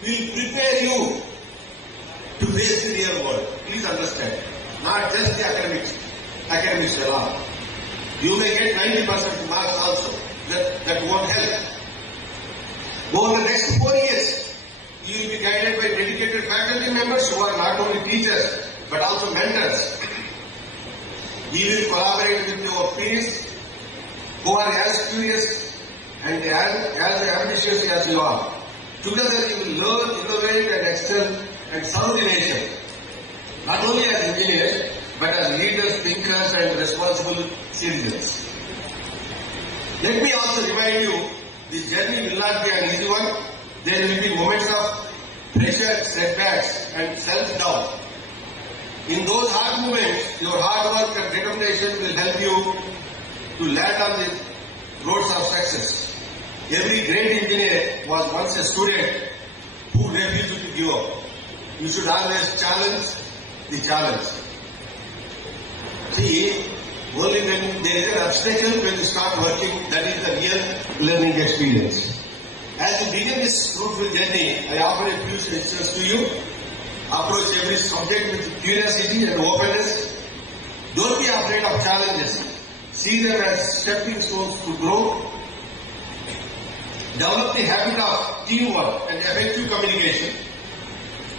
will prepare you to face the real world. Please understand. Not just the academics alone. You may get 90% marks also. That won't help. Over the next 4 years, you will be guided by dedicated faculty members who are not only teachers but also mentors. You will collaborate with your peers who are as curious and as ambitious as you are. Together you will learn, innovate and excel and serve the nation. Not only as engineers, but as leaders, thinkers and responsible citizens. Let me also remind you, this journey will not be an easy one. There will be moments of pressure, setbacks and self-doubt. In those hard moments, your hard work and determination will help you to land on the roads of success. Every great engineer was once a student who refused to give up. You should always challenge the challenge. See, only when there is an obstacle when you start working, that is the real learning experience. As you begin this fruitful journey, I offer a few suggestions to you. Approach every subject with curiosity and openness. Don't be afraid of challenges. See them as stepping stones to grow. Develop the habit of teamwork and effective communication.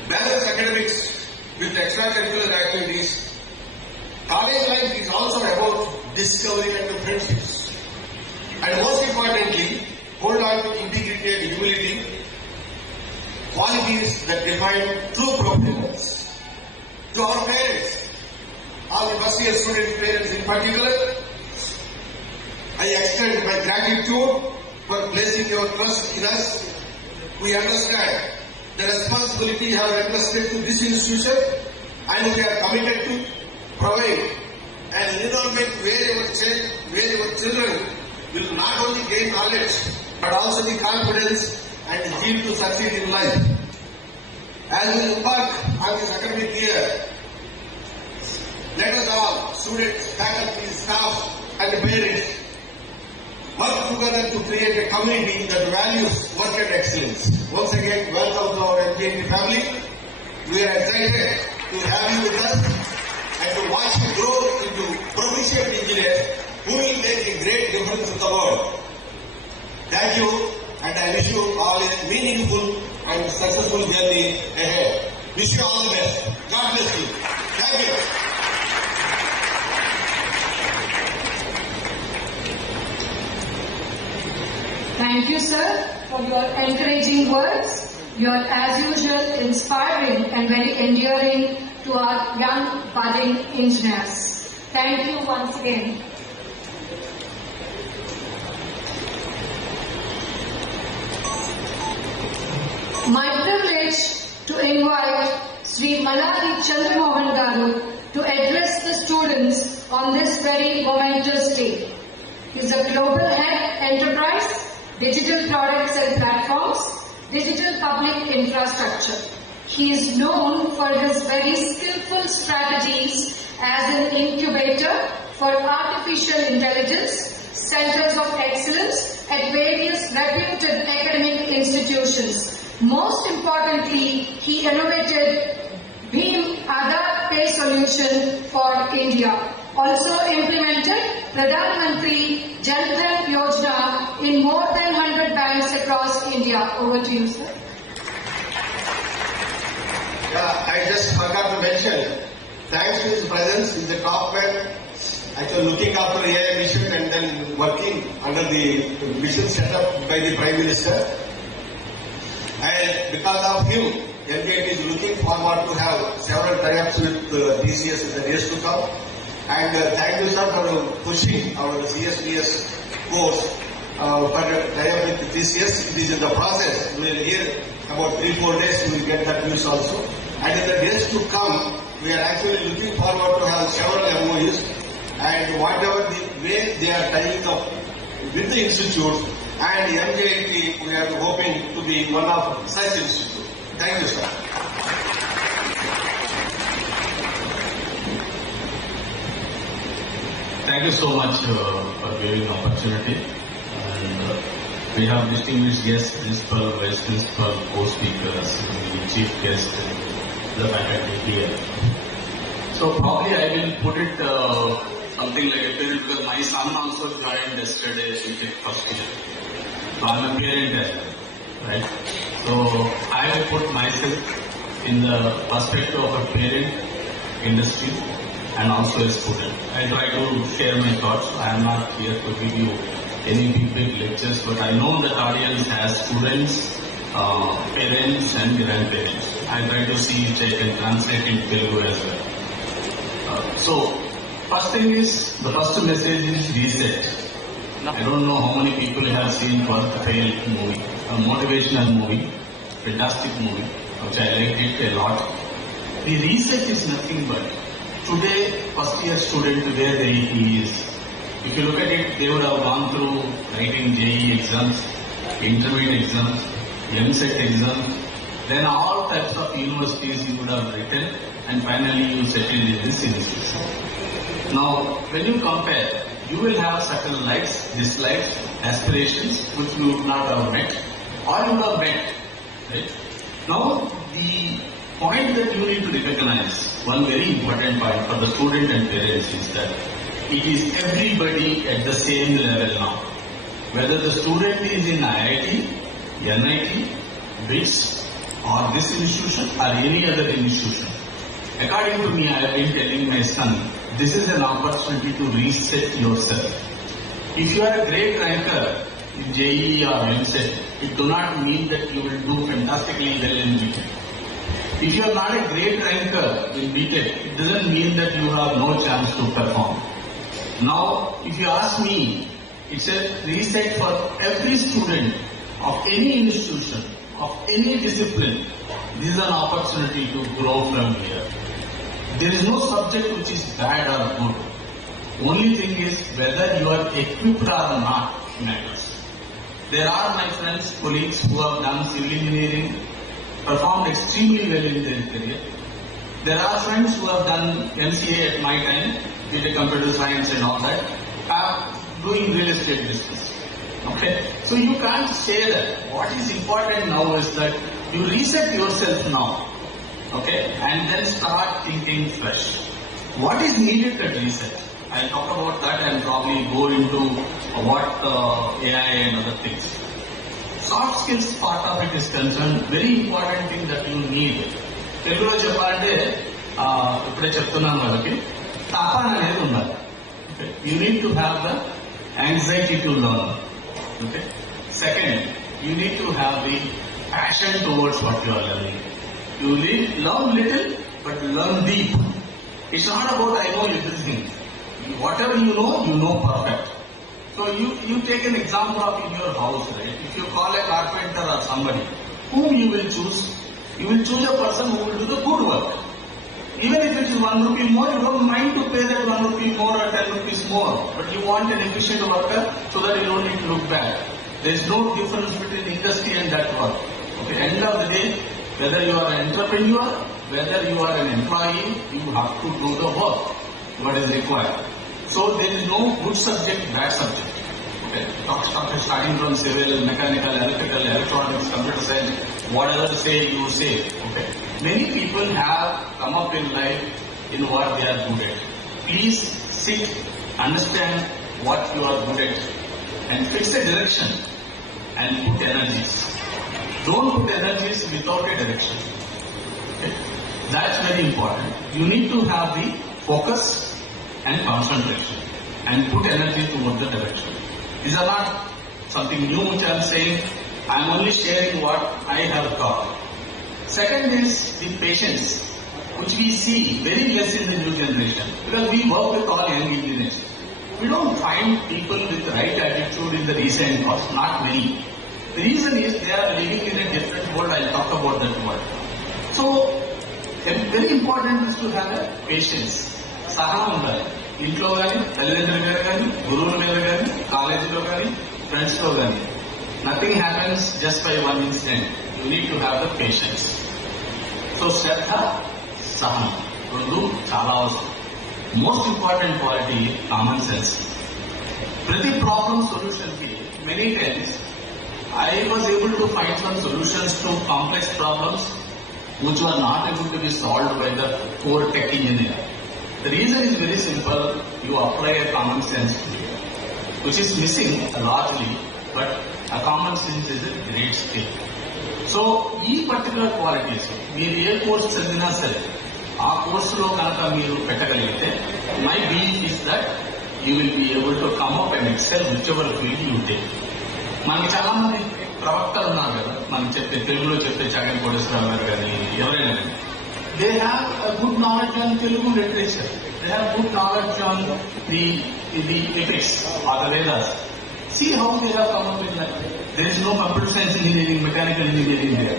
Balance academics with extracurricular activities. College life is also about discovery and friendships. And most importantly, hold on to integrity and humility, qualities that define true professionals. To our parents, all the first year student parents in particular, I extend my gratitude for placing your trust in us. We understand the responsibility you have entrusted to this institution and we are committed to provide an environment where your children will not only gain knowledge but also the confidence and zeal to succeed in life. As we embark on this academic year, let us all, students, faculty, staff and parents, work together to create a community that values work and excellence. Once again, welcome to our MGIT family. We are excited to have you with us and to watch you grow into proficient engineers who will make a great difference in the world. Thank you, and I wish you all a meaningful and successful journey ahead. Wish you all the best. God bless you. Thank you. Thank you, sir, for your encouraging words. You are, as usual, inspiring and very endearing to our young budding engineers. Thank you once again. My privilege to invite Sri Malladi Chandra Mohan Garu to address the students on this very momentous day. He is a global head enterprise, digital products and platforms, digital public infrastructure. He is known for his very skillful strategies as an incubator for artificial intelligence, centers of excellence at various reputed academic institutions. Most importantly, he innovated Bhim Aadhaar Pay solution for India. Also implemented Pradhan Mantri JNTUH in more than 100 banks across India. Over to you, sir. Yeah, I just forgot to mention, thanks to his presence in the top man, actually looking after AI mission and then working under the mission set up by the Prime Minister. And because of him, MGIT is looking forward to have several tie-ups with TCS in the days to come. And thank you, sir, for pushing our CSPS course for tie-up with TCS. It is in the process. We will hear about 3-4 days, we will get that news also. And in the days to come, we are actually looking forward to have several MOUs. And whatever the way they are tying up with the institutes, and MGIT, we are hoping to be one of such institutes. Thank you, sir. Thank you so much for giving the opportunity. And we have distinguished guests, principal, vice principal, co-speakers, the chief guest, the faculty here. So probably I will put it something like a parent, because my son also joined yesterday first year. So I'm a parent as well, right? So I will put myself in the perspective of a parent, industry, and also a student. I try to share my thoughts. I am not here to give you any big lectures, but I know that audience has students, parents and grandparents. I try to see if I can translate in Telugu as well. So, first thing is, the first message is reset. I don't know how many people have seen Worth Fail movie, a motivational movie, fantastic movie, which I liked it a lot. The reset is nothing but today, first year student where he is. If you look at it, they would have gone through writing JEE exams, intermediate exams, MSET exams, then all types of universities you would have written, and finally you settled in this institution. Now, when you compare, you will have certain likes, dislikes, aspirations, which you would not have met, or you would have met. Right? Now, the point that you need to recognize, one very important point for the student and parents, is that it is everybody at the same level now. Whether the student is in IIT, NIT, BITS, or this institution, or any other institution. According to me, I have been telling my son, this is an opportunity to reset yourself. If you are a great ranker in JEE or MSET, it do not mean that you will do fantastically well in BTech. If you are not a great ranker in BTech, it doesn't mean that you have no chance to perform. Now, if you ask me, it's a reset for every student of any institution, of any discipline. This is an opportunity to grow from here. There is no subject which is bad or good. Only thing is whether you are equipped or not matters. There are my friends, colleagues who have done civil engineering, performed extremely well in their career. There are friends who have done MCA at my time, did a computer science and all that, are doing real estate business. Okay? So you can't say that. What is important now is that you reset yourself now. Okay? And then start thinking fresh. What is needed at reset? I'll talk about that and probably go into what AI and other things. Soft skills part of it is concerned, very important thing that you need. Telugulo cheppalante ippude cheptunnanu valaki tapana anedi undali. You need to have the anxiety to learn. Okay. Second, you need to have the passion towards what you are learning. You learn little but learn deep. It's not about I know everything. Whatever you know perfect. So you take an example of in your house, right? If you call a carpenter or somebody, whom you will choose? You will choose a person who will do the good work. Even if it is 1 rupee more, you don't mind to pay that 1 rupee more or 10 rupees more. But you want an efficient worker so that you don't need to look back. There is no difference between industry and that work. Okay, end of the day, whether you are an entrepreneur, whether you are an employee, you have to do the work, what is required. So there is no good subject, bad subject. Okay, starting from civil, mechanical, electrical, electronics, computer science, whatever say, you say. Okay. Many people have come up in life in what they are good at. Please sit, understand what you are good at, and fix a direction and put energies. Don't put energies without a direction. Okay. That's very important. You need to have the focus and concentration and put energy towards the direction. These are not something new which I am saying. I am only sharing what I have got. Second is the patience, which we see very less in the new generation, because we work with all young engineers. We don't find people with the right attitude in the recent past, not many. The reason is they are living in a different world. I'll talk about that world. So, very important is to have a patience. సహనం ఉండాలి. ఇంట్లో కానీ, తల్లిదండ్రుల మీద కానీ, గురువుల మీద కానీ, కాలేజీలో కానీ, ఫ్రెండ్స్లో కానీ. Nothing happens just by one instant. You need to have the patience. So శ్రద్ధ, సహనం రెండు చాలా అవసరం. Most important quality common sense. ప్రతి ప్రాబ్లమ్ సొల్యూషన్ కి many times I was able to find some solutions to complex problems which were not able to be solved by the core tech engineer. The reason is very simple. You apply a common sense to it, which is missing largely, but a common sense is a great skill. So, ఈ particular qualities మీరు ఏ course చదివినా సరే ఆ కోర్సులో కనుక మీరు పెట్టగలిగితే my belief is that you will be able to come up and excel whichever field you take. మనకి చాలా మంది ప్రవక్తలు ఉన్నారు కదా, మనం చెప్పే తెలుగులో చెప్పే చాగంటి కోటేశ్వరరావు గారు కానీ ఎవరైనా కానీ, they have good knowledge on Telugu literature, they have good knowledge on the epics or the Vedas. See how they have come up with that. There is no computer science engineering, mechanical engineering there.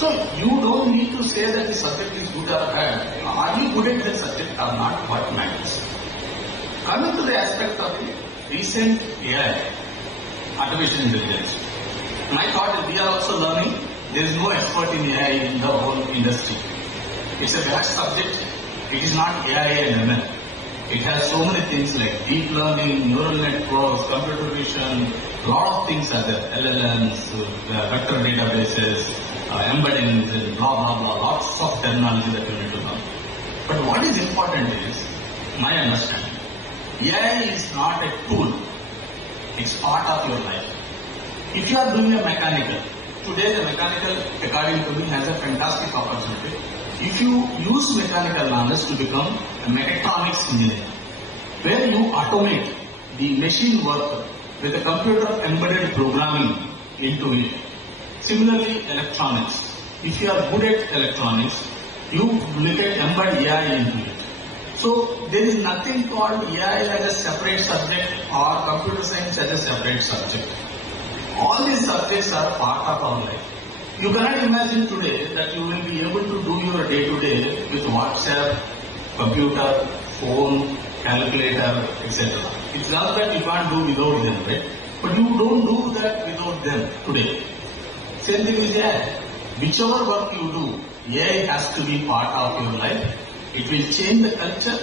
So you don't need to say that the subject is good or bad. Are you good at that subject or not? What matters? Coming to the aspect of the recent AI, artificial intelligence. My thought is we are also learning. There is no expert in AI in the whole industry. It's a vast subject. It is not AI and ML. It has so many things like deep learning, neural networks, computer vision, lot of things are there. LLMs, vector databases, embeddings, and blah blah blah. Lots of terminology that you need to learn. But what is important is my understanding. AI is not a tool. It's part of your life. If you are doing a mechanical, today the mechanical, according to me, has a fantastic opportunity. If you use mechanical knowledge to become a mechatronics engineer, where you automate the machine work with a computer embedded programming into it. Similarly, electronics. If you are good at electronics, you look at embed AI into it. So there is nothing called AI as a separate subject or computer science as a separate subject. All these subjects are part of our life. You cannot imagine today that you will be able to do your day-to-day with WhatsApp, computer, phone, calculator, etc. It's not that you can't do without them, right? But you don't do that without them today. Same thing with AI. Whichever work you do, AI has to be part of your life. It will change the culture,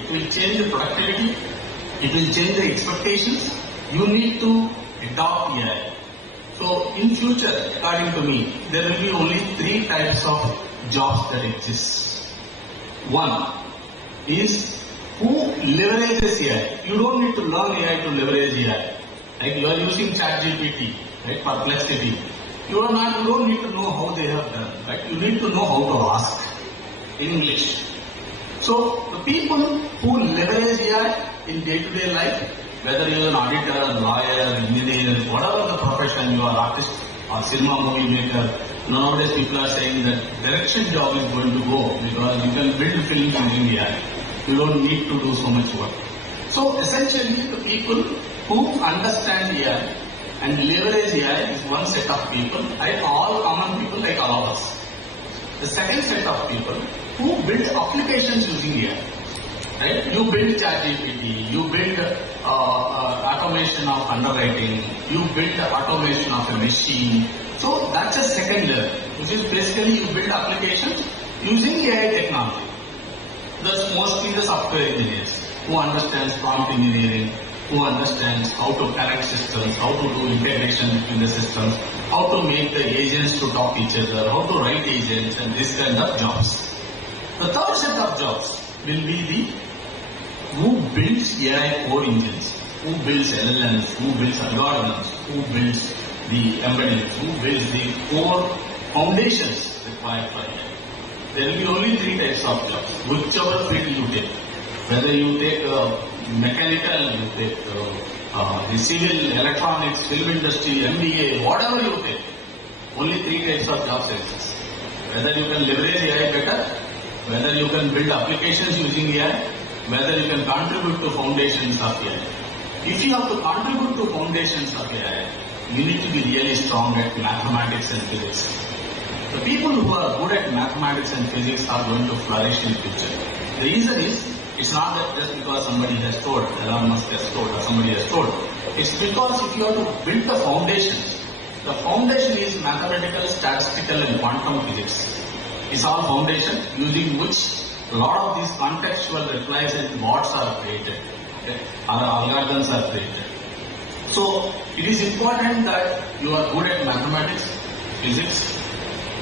it will change the productivity, it will change the expectations. You need to adopt AI. So in future, according to me, there will be only 3 types of jobs that exist. One is who leverages AI. You don't need to learn AI to leverage AI. Like you are using ChatGPT, right, Perplexity. You don't need to know how they have done, right? You need to know how to ask in English. So the people who leverage AI in day-to-day life, whether you are an auditor, lawyer, engineer, whatever the profession you are, artist or cinema movie maker, nowadays people are saying that direction job is going to go because you can build films using AI. You don't need to do so much work. So essentially the people who understand AI and leverage AI is one set of people, like all common people like all of us. The second set of people who build applications using AI. Right? You build ChatGPT, you build automation of underwriting, you build automation of a machine. So that's a second level, which is basically you build applications using AI technology. That's mostly the software engineers who understands prompt engineering, who understands how to connect systems, how to do integration between the systems, how to make the agents to talk each other, how to write agents and this kind of jobs. The third set of jobs will be the who builds AI core engines, who builds LLMs, who builds algorithms, who builds the embeddings, who builds the core foundations required for AI. There will be only 3 types of jobs, whichever field you take. Whether you take mechanical, you take the civil, electronics, film industry, MBA, whatever you take, only 3 types of jobs exist. Whether you can leverage AI better, whether you can build applications using AI, whether you can contribute to foundations of AI. If you have to contribute to foundations of AI, you need to be really strong at mathematics and physics. The people who are good at mathematics and physics are going to flourish in future. The reason is, it's not that just because somebody has told, Elon Musk has told, or somebody has told. It's because if you have to build the foundation is mathematical, statistical and quantum physics. is all foundation using which a lot of these contextual replies and bots are created, okay, or algorithms are created. So it is important that you are good at mathematics, physics,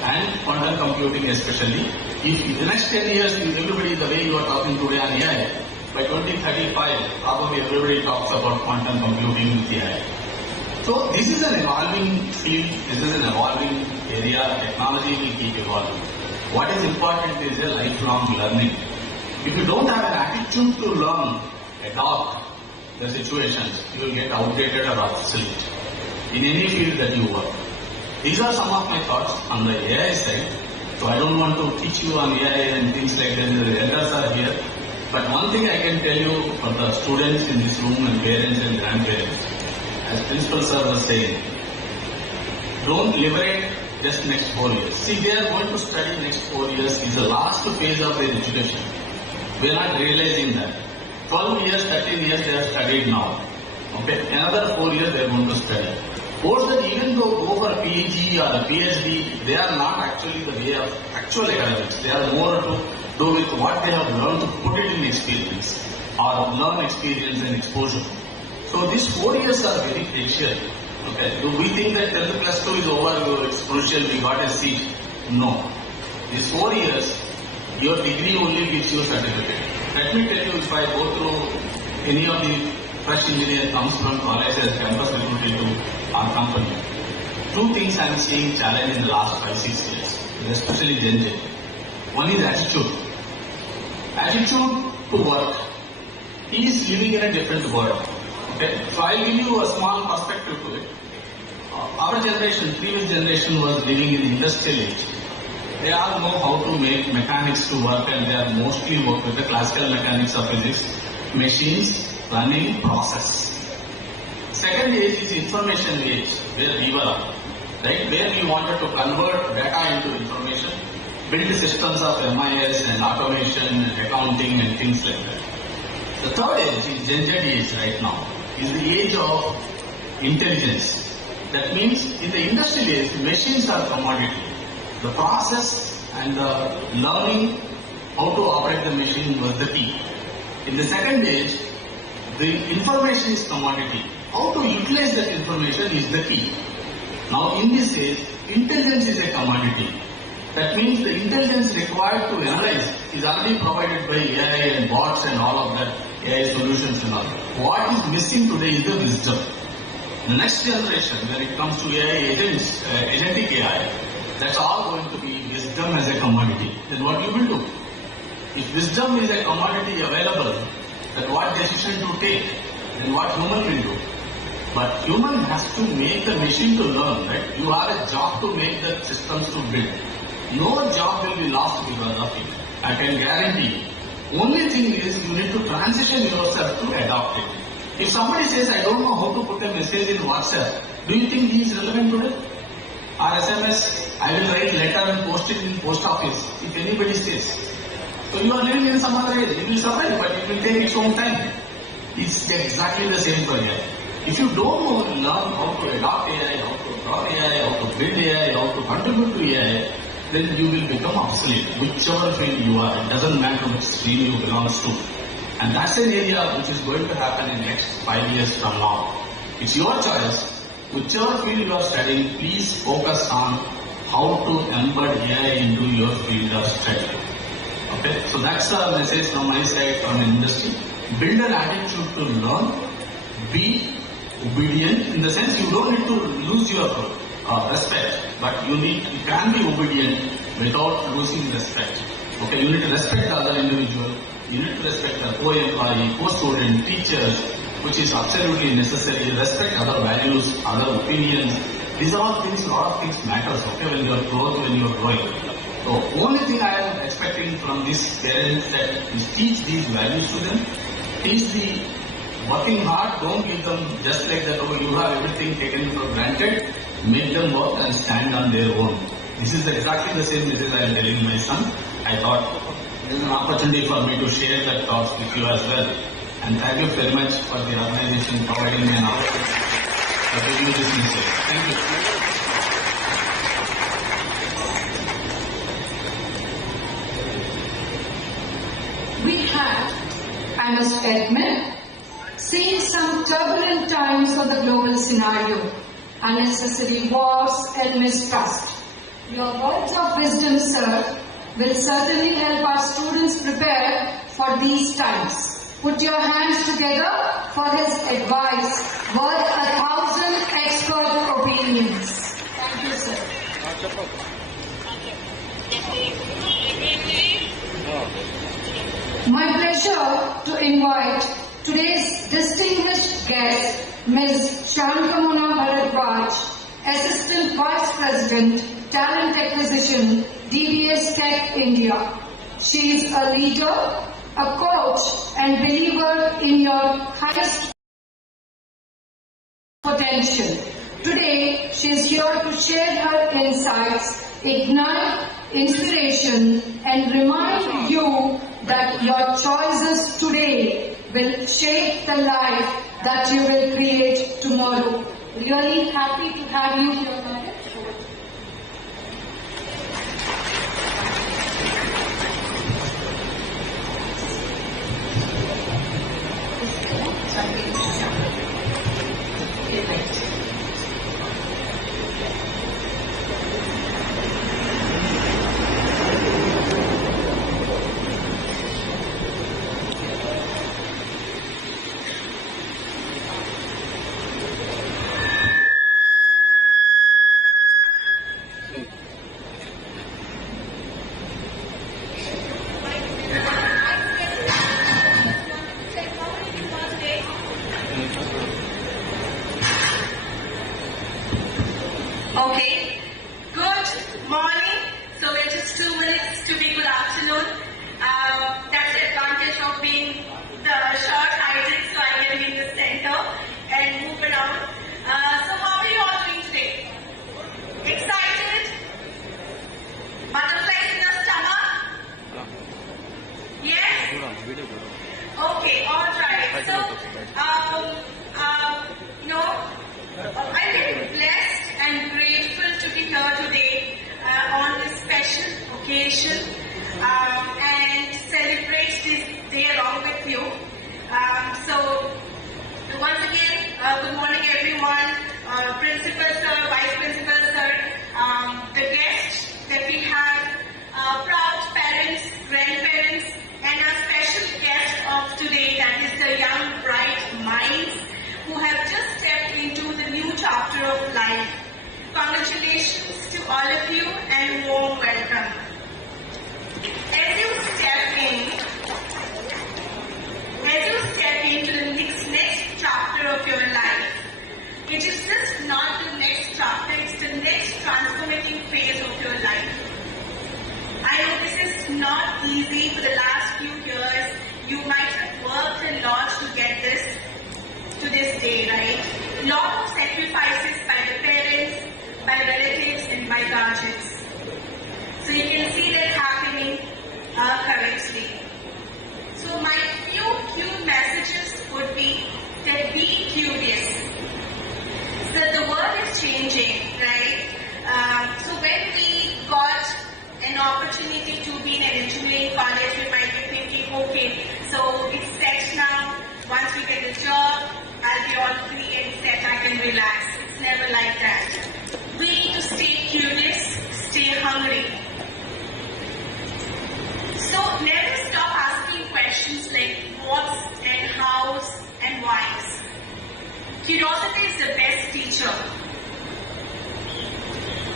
and quantum computing especially. If in the next 10 years, everybody, the way you are talking today on AI, by 2035, probably everybody talks about quantum computing with AI. So this is an evolving field, this is an evolving area, technology will keep evolving. What is important is a lifelong learning. If you don't have an attitude to learn, adopt the situations, you will get outdated or obsolete in any field that you work. These are some of my thoughts on the AI side. So I don't want to teach you on AI and things like that. The elders are here. But one thing I can tell you for the students in this room and parents and grandparents, as Principal Sir was saying, don't liberate just next 4 years. See, they are going to study next 4 years is the last phase of their education. We are not realizing that. 12 years, 13 years they have studied now. Okay, another 4 years they are going to study. Post that even though go for PG or a PhD, they are not actually the way of actual academics. They are more to do with what they have learned to put it in experience or learn experience and exposure. So these 4 years are very precious. Okay, do we think that 10th plus 2 is over, it's crucial, we got a seat? No. These 4 years, your degree only gives you a certificate. Let me tell you, if I go through any of the fresh engineer comes from college as campus recruiting to our company, 2 things I am seeing challenge in the last 5-6 years, especially Gen Z. One is attitude. Attitude to work. He is living in a different world. Okay? So I will give you a small perspective to it. Our generation, previous generation was living in the industrial age. They all know how to make mechanics to work and they are mostly work with the classical mechanics of physics, machines, running, process. Second age is information age, where we were, right? Where we wanted to convert data into information, build systems of MIS and automation and accounting and things like that. The third age is Gen Z age right now, is the age of intelligence. That means in the industrial age, machines are commodity. The process and the learning how to operate the machine was the key. In the second age, the information is commodity. How to utilize that information is the key. Now in this age, intelligence is a commodity. That means the intelligence required to analyze is already provided by AI and bots and all of that, AI solutions and all. What is missing today is the wisdom. The next generation, when it comes to AI agents, agentic AI, that's all going to be wisdom as a commodity. Then what you will do? If wisdom is a commodity available, then what decision to take? Then what human will do? But human has to make the machine to learn, right? You have a job to make the systems to build. No job will be lost because of it. I can guarantee. Only thing is you need to transition yourself to adopt it. If somebody says, I don't know how to put a message in WhatsApp, do you think he is relevant today? Or SMS, I will write letter and post it in post office, if anybody says. So you are living in some other age. It will survive, but it will take its own time. It's exactly the same for AI. If you don't know, learn how to adopt AI, how to draw AI, how to build AI, how to contribute to AI, then you will become obsolete. Whichever field you are, it doesn't matter which stream you belong to. And that's an area which is going to happen in the next 5 years from now. It's your choice. Whichever field you are studying, please focus on how to embed AI into your field of study. Okay, so that's a message from my side from the industry. Build an attitude to learn. Be obedient in the sense you don't need to lose your respect, but you can be obedient without losing respect. Okay, you need to respect the other individual. You need to respect the co-employee, co-student, teachers, which is absolutely necessary. Respect other values, other opinions. These are all things, a lot of things matters, okay, when you are growing, when you are growing. So, only thing I am expecting from these parents that is teach these values to them. Teach the working hard, don't give them just like that, oh, you have everything taken for granted. Make them work and stand on their own. This is exactly the same message I am telling my son. I thought this is an opportunity for me to share that thoughts with you as well. And thank you very much for the organization providing me an opportunity to give you this message. Thank you. We have, I must admit, seen some turbulent times for the global scenario, unnecessary wars and mistrust. Your words of wisdom, sir, will certainly help our students prepare for these times. Put your hands together for his advice, worth 1,000 expert opinions. Thank you, sir. My pleasure to invite today's distinguished guest, Ms. Chandra, Assistant Vice President, Talent Acquisition, DBS Tech India. She is a leader, a coach, and believer in your highest potential. Today, she is here to share her insights, ignite inspiration, and remind you that your choices today will shape the life that you will create tomorrow. Really happy to have you here, madam. Okay, good morning. So we're just 2 minutes to be good afternoon. That's the advantage of being the short-heighted, so I can be in the center and move around. So how are you all doing today? Excited? Butterflies in the stomach? Yes? Okay, alright. So, I'm very blessed and grateful to be here today on this special occasion and celebrate this day along with you. So, once again, good morning everyone, Principal Sir, Vice Principal Sir, the guests that we have, proud parents, grandparents, and our special guest of today, that is the young bright minds who have just stepped into the new chapter of life. Congratulations to all of you and warm welcome. As you step into the next chapter of your life, it is just not the next chapter, it's the next transformating phase of your life. I know this is not easy. For the last few years, you might have worked a lot to get this to this day, right? Lot of sacrifices by the parents, by relatives, and by guardians. So you can see that happening currently. So my few messages would be that be curious. So the world is changing, right? So when we got an opportunity to be in an engineering college, we might be thinking, okay, so it's set now. Once we get a job, I'll be all free and set, I can relax. It's never like that. We need to stay curious, stay hungry. So never stop asking questions like what's and how's and why's. Curiosity is the best teacher.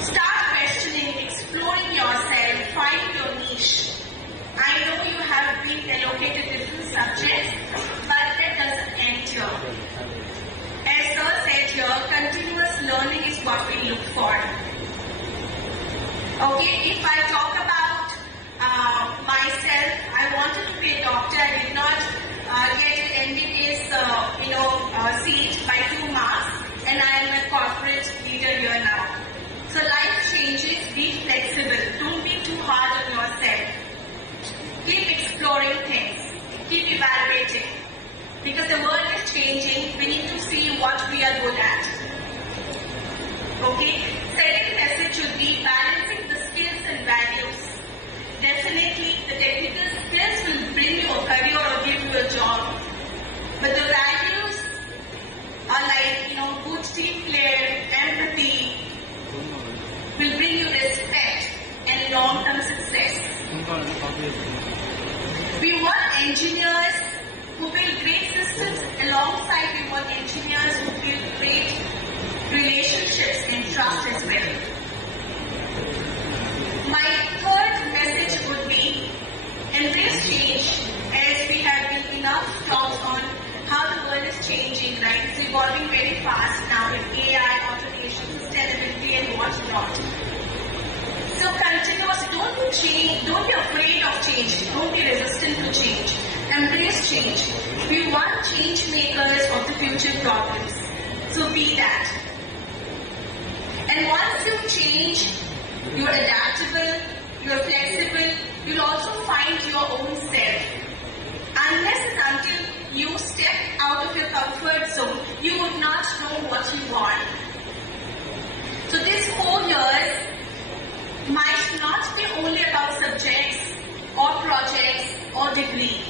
Start questioning, exploring yourself, find your niche. I know you have been allocated different subjects, but that doesn't end here. As Sir said here, continuous learning is what we look for. Okay, if I talk about myself, I wanted to be a doctor. I did not get an MBBS seat by 2 marks, and I am a corporate leader here now. So life changes, be flexible, don't be too hard on yourself. Keep exploring things, keep evaluating. Because the world is changing, we need to see what we are good at. Okay? Second message should be balancing the skills and values. Definitely, the technical skills will bring you a engineers who build great systems. Alongside, we want engineers who build great relationships and trust as well. My third message would be embrace change, as we have been enough talks on how the world is changing, right? It's evolving very fast now with AI, automation, sustainability and whatnot. So continuous, don't be afraid of change, don't be resistant to change. Embrace change. We want change makers of the future problems. So be that. And once you change, you're adaptable, you're flexible, you'll also find your own self. Unless and until you step out of your comfort zone, you would not know what you want. So these 4 years might not be only about subjects or projects or degree.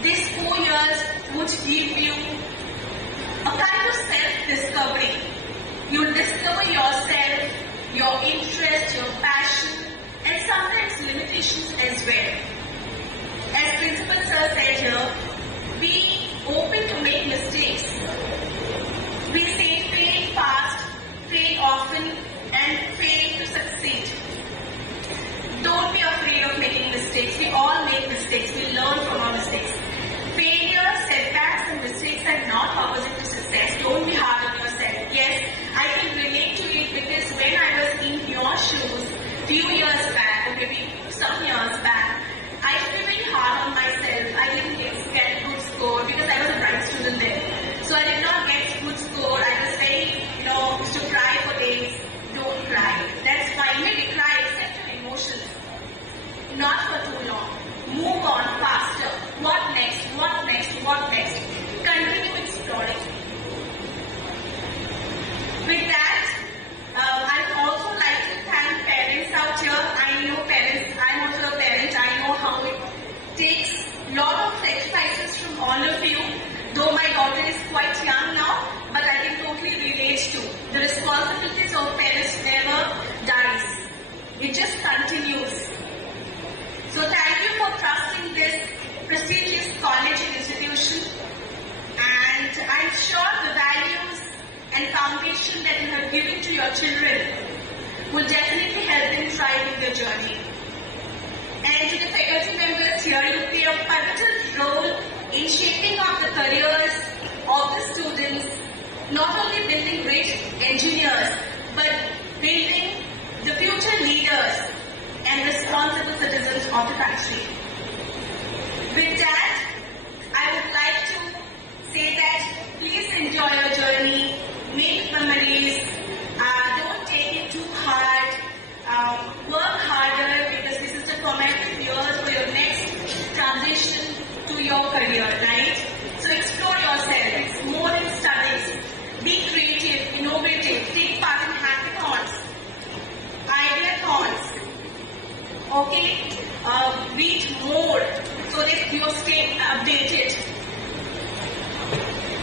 These 4 years would give you a kind of self-discovery. You will discover yourself, your interest, your passion, and sometimes limitations as well. As Principal Sir said here, be open to make mistakes. We say fail fast, fail often, and fail to succeed. Don't be afraid of making mistakes. We all make mistakes. We learn from our mistakes. Failure, setbacks, and mistakes are not opposite to success. Don't be hard on yourself. Yes, I can relate to it because when I was in your shoes, few years back, or maybe some years back, I used to be very hard on myself. I didn't get good score because I was a bright student then. So I did not get good score. I was very, used to cry for days. Don't cry. That's fine. Maybe cry, accept your emotions. Not for too long. Move on faster. What next? What next? What next? Continue exploring. With that, I would also like to thank parents out here. I know parents, I'm also a parent. I know how it takes a lot of sacrifices from all of you. Though my daughter is quite young now, but I can totally relate to. The responsibilities of parents never dies. It just continues. So thank you for trusting this prestigious college and institution. And I'm sure the values and foundation that you have given to your children will definitely help them thrive in their journey. And to the faculty members here, you play a pivotal role in shaping up the careers of the students, not only building great engineers, but building the future leaders and responsible citizens of the country. With that, I would like to say that please enjoy your journey, make memories, don't take it too hard, work harder because this is the formative years for your next transition to your career, right? So explore yourself, it's more than studies, be creative, innovative, take part in hackathons, ideathons, okay? Read more so that you stay updated.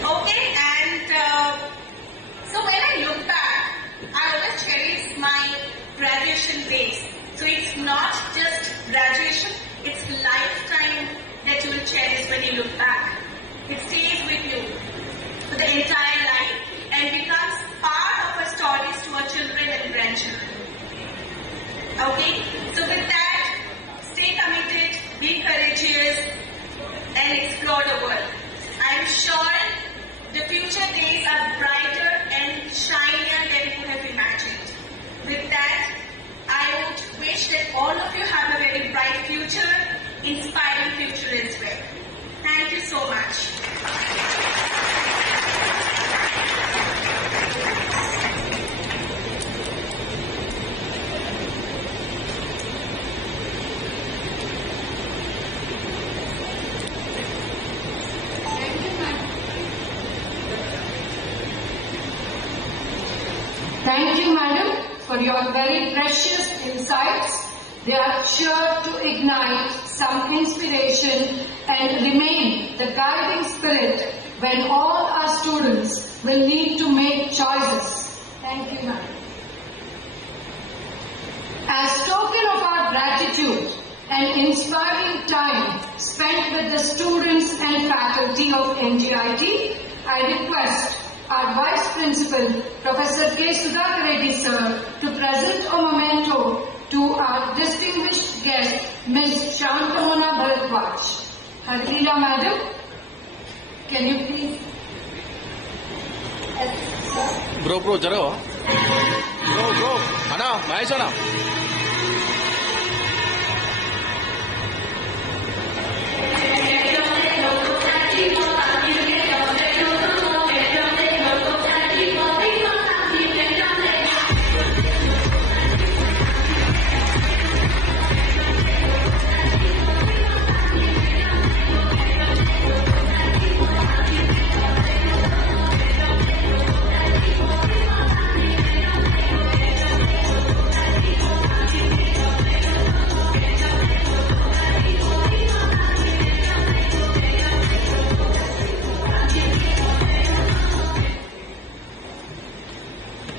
Okay, and so when I look back, I always cherish my graduation days. So it's not just graduation, it's lifetime that you will cherish when you look back. It stays with you for the entire life and becomes part of our stories to our children and grandchildren. Okay, so with that, stay committed, be courageous, and explore the world. I'm sure the future days are brighter and shinier than you have imagined. With that, I would wish that all of you have a very bright future, inspiring future as well. Thank you so much. Thank you, madam, for your very precious insights. They are sure to ignite some inspiration and remain the guiding spirit when all our students will need to make choices. Thank you, madam. As token of our gratitude and inspiring time spent with the students and faculty of MGIT, I request our Vice Principal, Professor K. Reddy sir, to present a memento to our distinguished guest, Ms. Shantamona Bharadwaj. Harila Madam, can you please? Bro, jaro. Bro. Ana, Mahesh ana.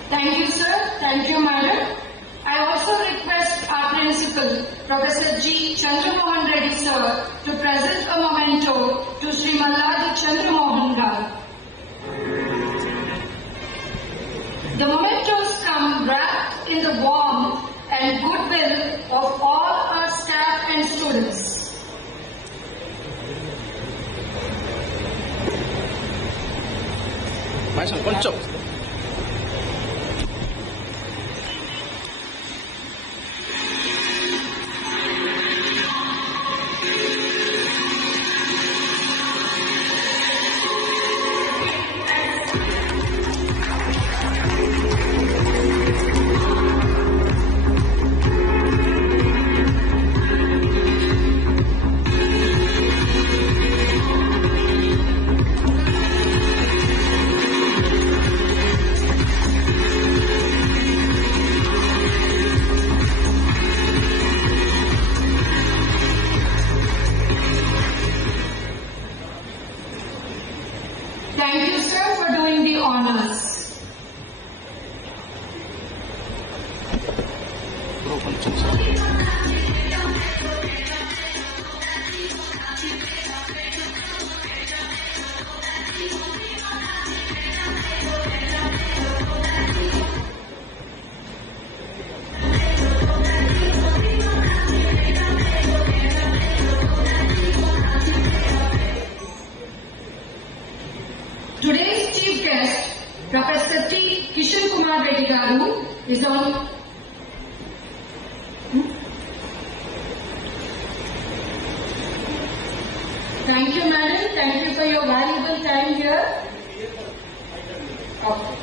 Thank you, sir. Thank you, madam. I also request our principal, Professor G. Chandra Mohan Reddy sir, to present a memento to Sri Malladi Chandra Mohan Rao. The mementos come wrapped in the warmth and goodwill of all our staff and students. Mahesh, koncham. Thank you, sir, for doing the honors. Bro, koncham. Today's chief guest, Professor T. Kishen Kumar Reddy Garu, is on. Thank you, madam. Thank you for your valuable time here. Okay.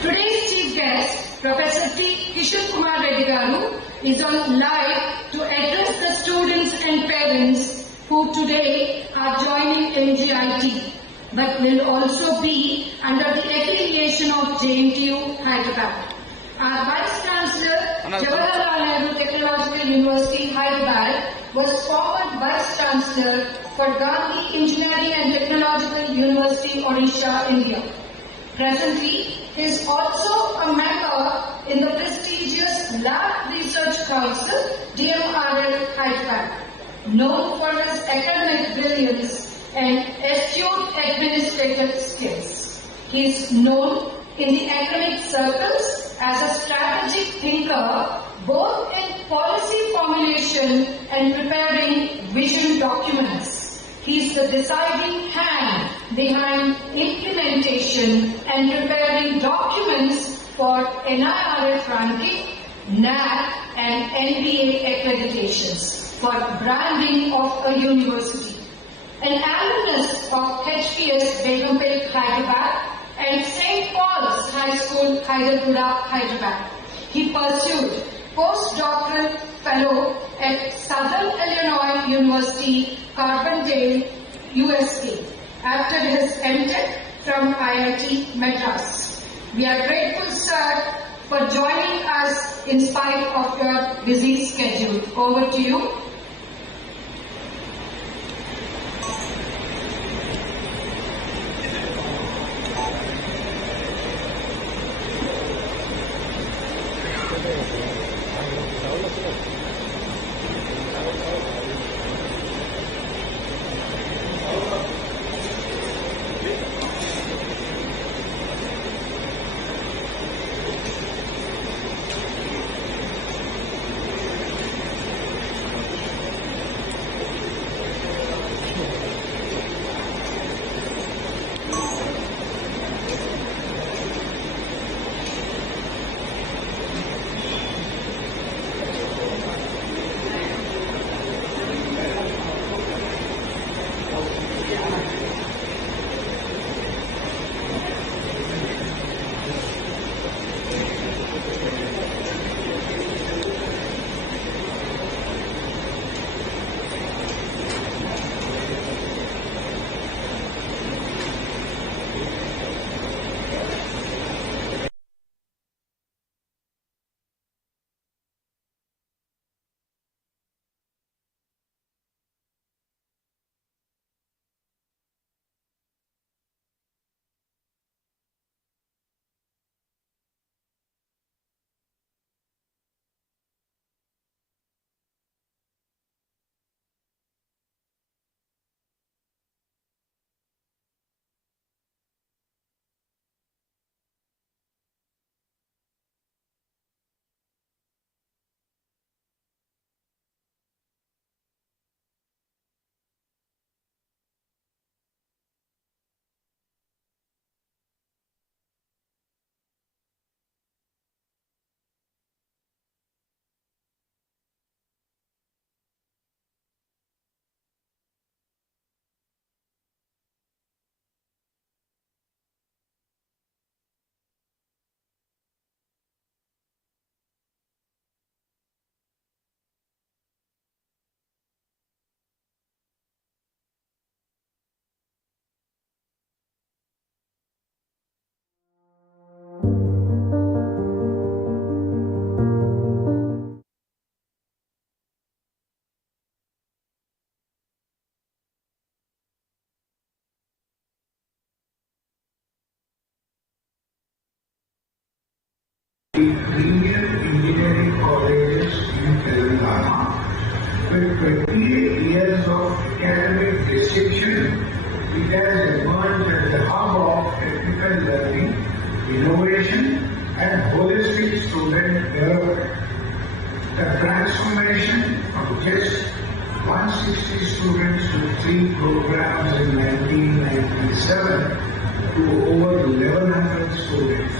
Today's chief guest, Professor T. Kishen Kumar Reddy Garu, is on live to address the students and parents who today are joining MGIT, but will also be under the affiliation of JNTUH, Hyderabad. Our Vice-Chancellor, Jawaharlal Nehru Technological University, Hyderabad, was former Vice-Chancellor for Gandhi Engineering and Technological University, Odisha, India. Presently, he is also a member in the prestigious Lab Research Council, DMRL, Hyderabad. Known for his academic brilliance and astute administrative skills. He is known in the academic circles as a strategic thinker, both in policy formulation and preparing vision documents. He is the deciding hand behind implementation and preparing documents for NIRF ranking, NAC and NBA accreditations for branding of a university. An alumnus of HPS Begumpet, Hyderabad and St. Paul's High School, Hyderabad, Hyderabad. He pursued postdoctoral fellow at Southern Illinois University, Carbondale, USA, after his MTech from IIT Madras. We are grateful, sir, for joining us in spite of your busy schedule. Over to you. premier engineering colleges in Telangana with 28 years of academic distinction. It has emerged as the hub of technical learning, innovation and holistic student development. The transformation from just 160 students to 3 programs in 1997 to over 1,100 students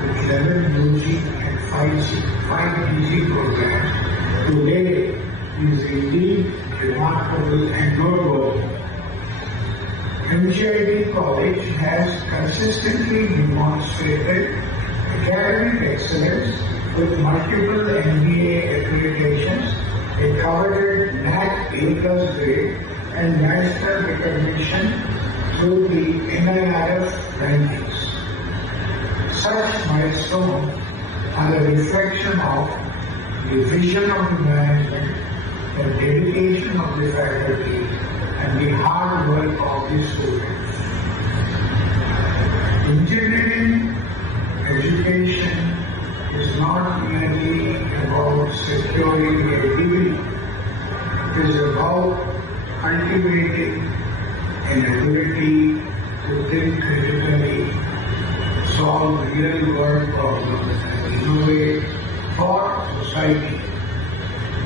with 11 UG and 5 PG programs today is indeed remarkable and noteworthy. MGIT College has consistently demonstrated academic excellence with multiple MBA accreditations, a coveted NAC A+ grade, and national recognition through the NIRF rankings. Such milestones are a reflection of the vision of the management, the dedication of the faculty, and the hard work of the students. Engineering education is not merely about securing a degree. It is about cultivating an ability to think critically, solve real-world problems, and innovate for society.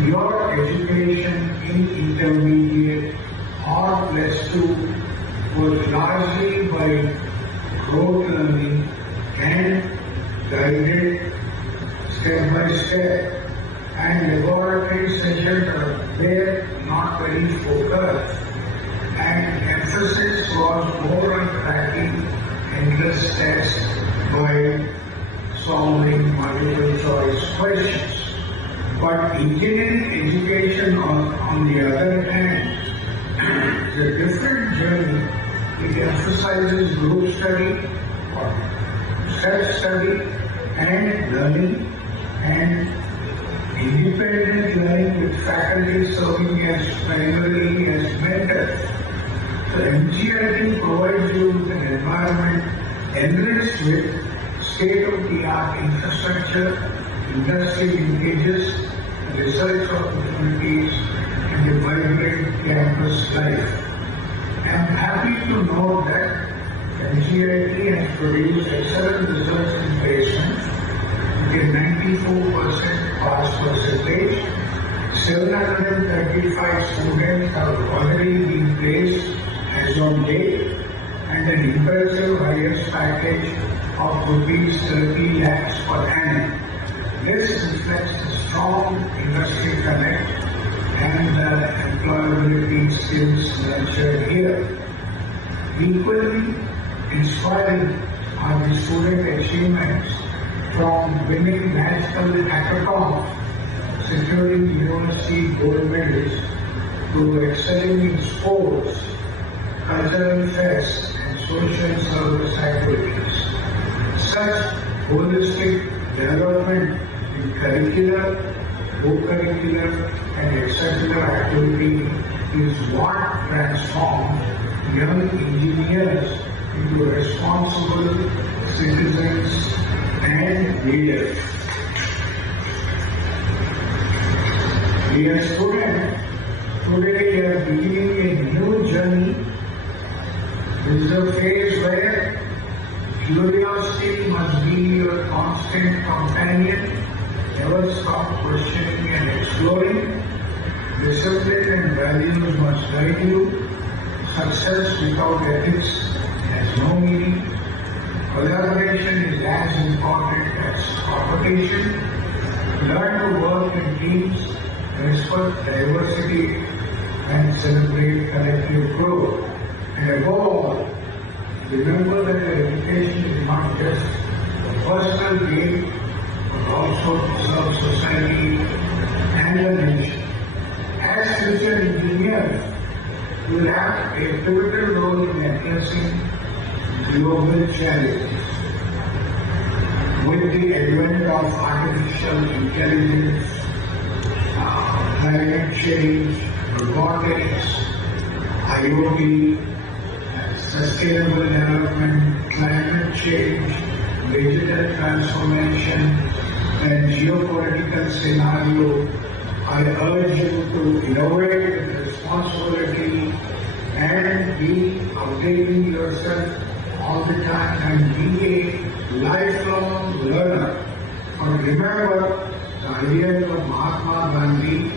Your education in intermediate or +2 was largely by rote learning and guided step by step, and laboratory sessions were not very focused, and emphasis was more on cracking endless tests by solving multiple choice questions. But engineering education on the other hand is a different journey. It emphasizes group study or self-study and learning and independent learning with faculty serving as primarily as mentors. So MGIT provides you with an environment enriched with state-of-the-art infrastructure, industry linkages, research opportunities, and a vibrant campus life. I am happy to know that MGIT has produced excellent results in placements with a 94% pass percentage. 735 students have already been placed as on date, and an impressive highest package of rupees 30 lakhs per annum. This reflects the strong industry connect and the employability skills nurtured here. Equally inspiring are the student achievements from winning national hackathons, securing university gold medals, to excelling in sports, cultural fests, and social service activities. Such holistic development in curricular, co-curricular, and extracurricular activity is what transforms young engineers into responsible citizens and leaders. Dear students, today we are beginning a new journey. This is a phase where curiosity must be your constant companion. Never stop questioning and exploring. Discipline and values must guide you. Success without ethics has no meaning. Collaboration is as important as competition. Learn to work in teams, respect diversity, and celebrate collective growth. And above all, remember that your education is not just a personal gain, but also to serve society and the nation. As future engineers, you will have a pivotal role in addressing global challenges. With the advent of artificial intelligence, climate change, robotics, IoT, sustainable development, climate change, digital transformation, and geopolitical scenario, I urge you to innovate with responsibility and be updating yourself all the time and be a lifelong learner. For remember the ideas of Mahatma Gandhi,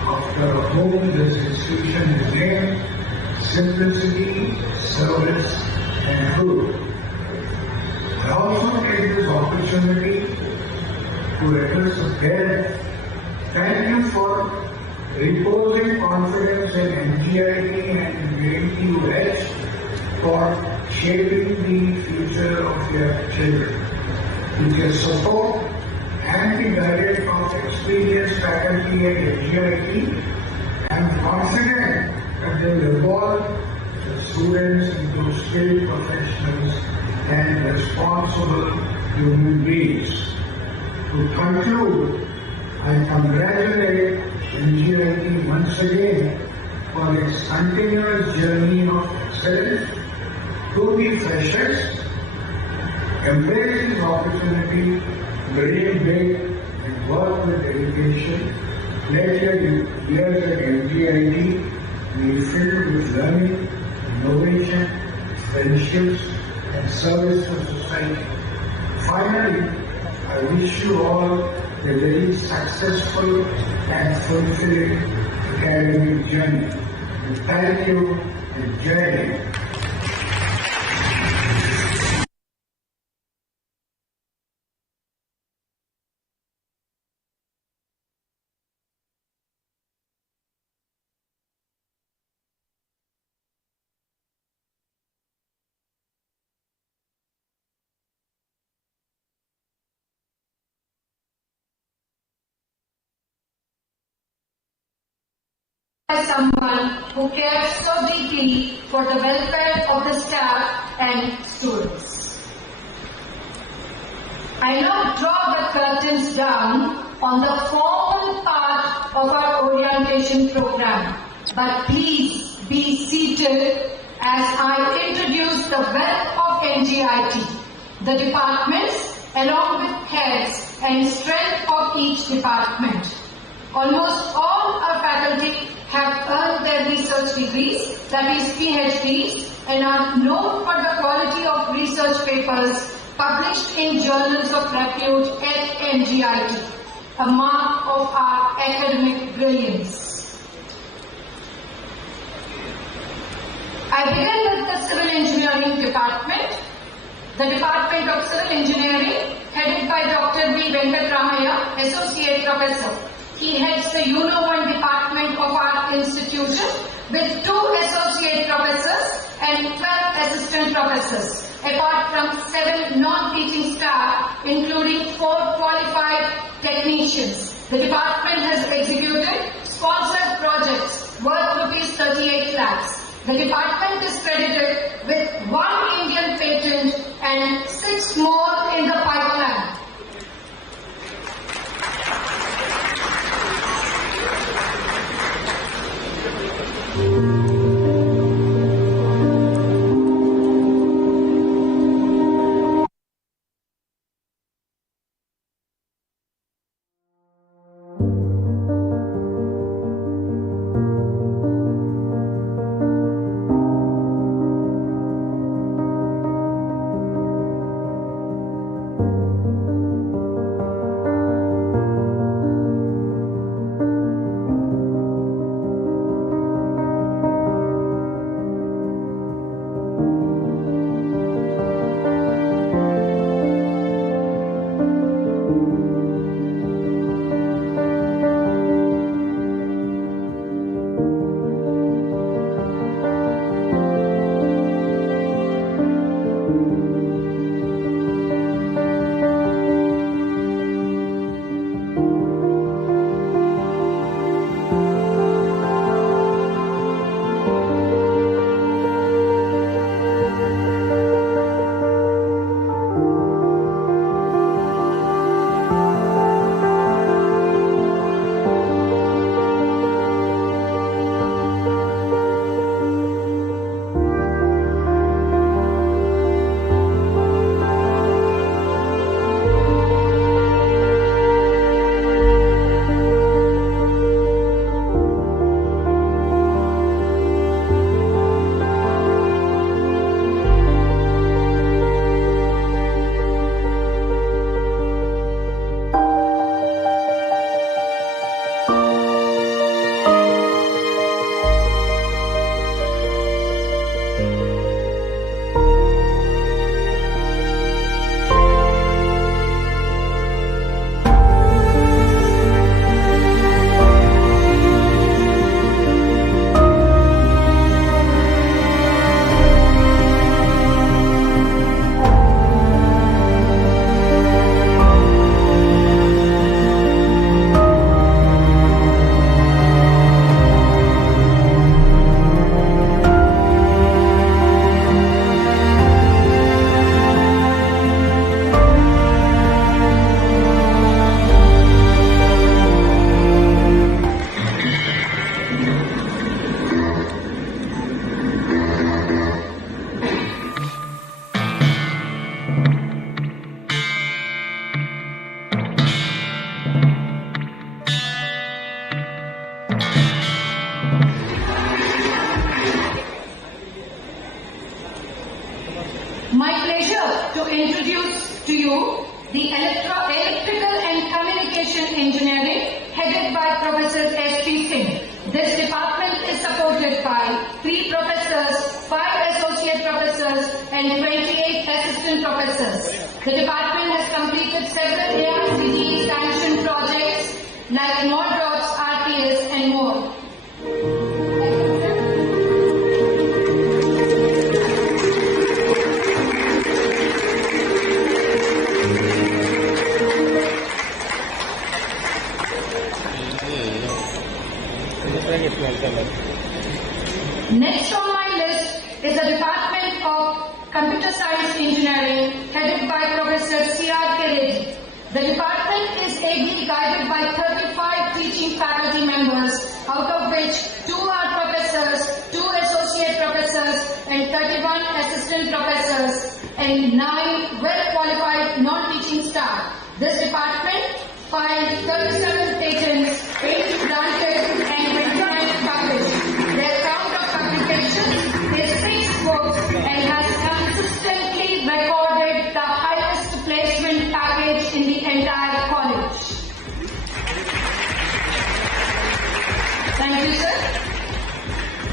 after whom this institution is named: simplicity, service, and truth. I also take this opportunity to address the parents. Thank you for reposing confidence in MGIT and JNTUH for shaping the future of your children. With your support and the guidance of experienced faculty at MGIT, I am confident that they will evolve the students into skilled professionals and responsible human beings. To conclude, I congratulate MGIT once again for its continuous journey of excellence. To be freshers, embrace this opportunity, dream big, and work with dedication. Let your years at MGIT be filled with learning, innovation, friendships, and service to society. Finally, I wish you all a very successful and fulfilling academic journey. Thank you and Jai Hind. As someone who cares so deeply for the welfare of the staff and students. I now draw the curtains down on the formal part of our orientation program, but please be seated as I introduce the wealth of MGIT, the departments along with heads and strength of each department. Almost all our faculty have earned their research degrees, that is PhDs, and are known for the quality of research papers published in journals of repute at MGIT, a mark of our academic brilliance. I begin with the Civil Engineering Department. The Department of Civil Engineering, headed by Dr. B. Venkatramaya, Associate Professor. He heads the UNO-1 department of our institution with 2 associate professors and 12 assistant professors, apart from 7 non-teaching staff, including 4 qualified technicians. The department has executed sponsored projects worth ₹38 lakhs. The department is credited with 1 Indian patent and 6 more in the pipeline. introduce to you the Electrical and Communication Engineering headed by Professor S.P. Singh. This department is supported by 3 professors, 5 associate professors and 28 assistant professors. The department has completed several AICTE sanctioned projects like MODROPS, RTS and more. Next on my list is the Department of Computer Science Engineering headed by Professor C.R.K. Reddy. The department is ably guided by 35 teaching faculty members, out of which 2 are professors, 2 associate professors and 31 assistant professors and 9 well-qualified non-teaching staff. This department filed 37 patents, 8 granted and 29 published. Their count of publications is 6 books and has consistently recorded the highest placement package in the entire college. Thank you, sir.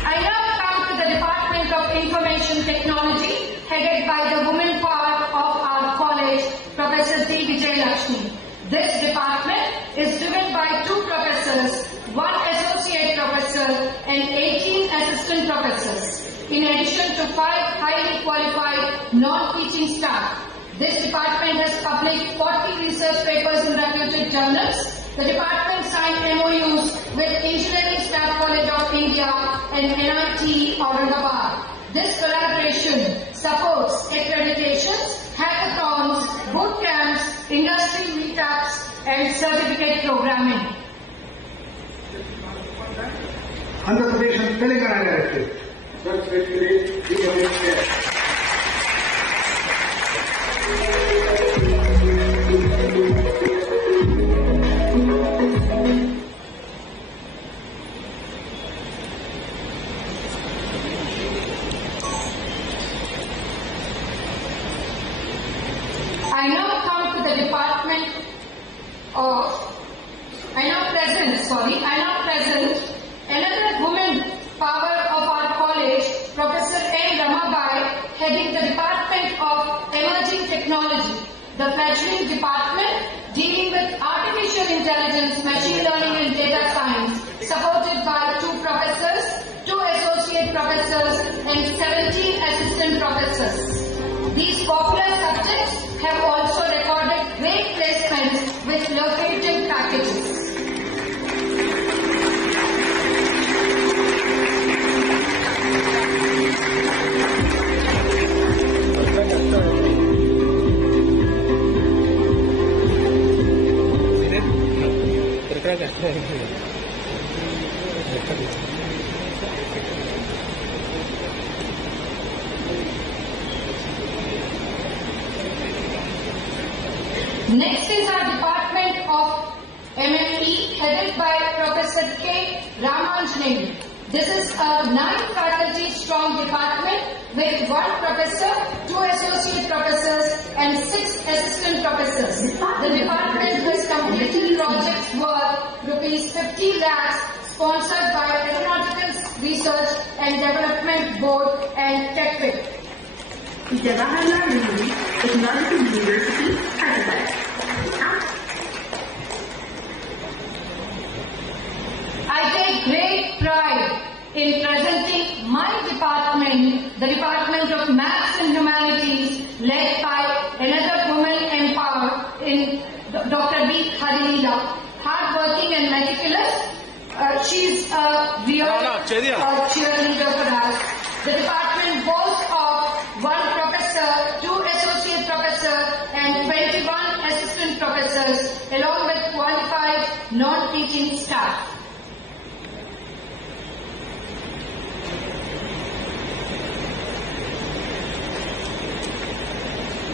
I now come to the Department of Information Technology headed by the woman part of our college, Professor D. Vijayalakshmi. This department is driven by 2 professors, 1 associate professor and 18 assistant professors, in addition to 5 highly qualified non-teaching staff. This department has published 40 research papers in reputed journals. The department signed MOUs with Engineering Staff College of India and NIT Aurangabad. This collaboration supports accreditations, hackathons, boot camps, industry meetups, and certificate programming. Andhra Pradesh and Telangana Directive. That's very great. We have it there. I now present another woman power of our college, Professor N. Ramabai, heading the Department of Emerging Technology, the fledgling department dealing with artificial intelligence, machine learning and data science, supported by 2 professors, 2 associate professors and 17 assistant professors. These popular subjects have also recorded great placements with lucrative packages. Next is our Department of MME headed by Professor K. Ramanjaneni. This is a 9-faculty strong department with 1 professor, 2 associate professors and 6 assistant professors. The department has completed projects worth ₹50 lakhs sponsored by Aeronautical Research and Development Board and TechFit. Jawaharlal Nehru Technological University, Hyderabad. I take great pride in presenting my department, the Department of Maths and Humanities, led by another woman empowered in Dr. B. Harilila. Hardworking and meticulous, she's a real cheerleader for us. The department boasts of 1 professor, 2 associate professors and 21 assistant professors, along with qualified non-teaching staff.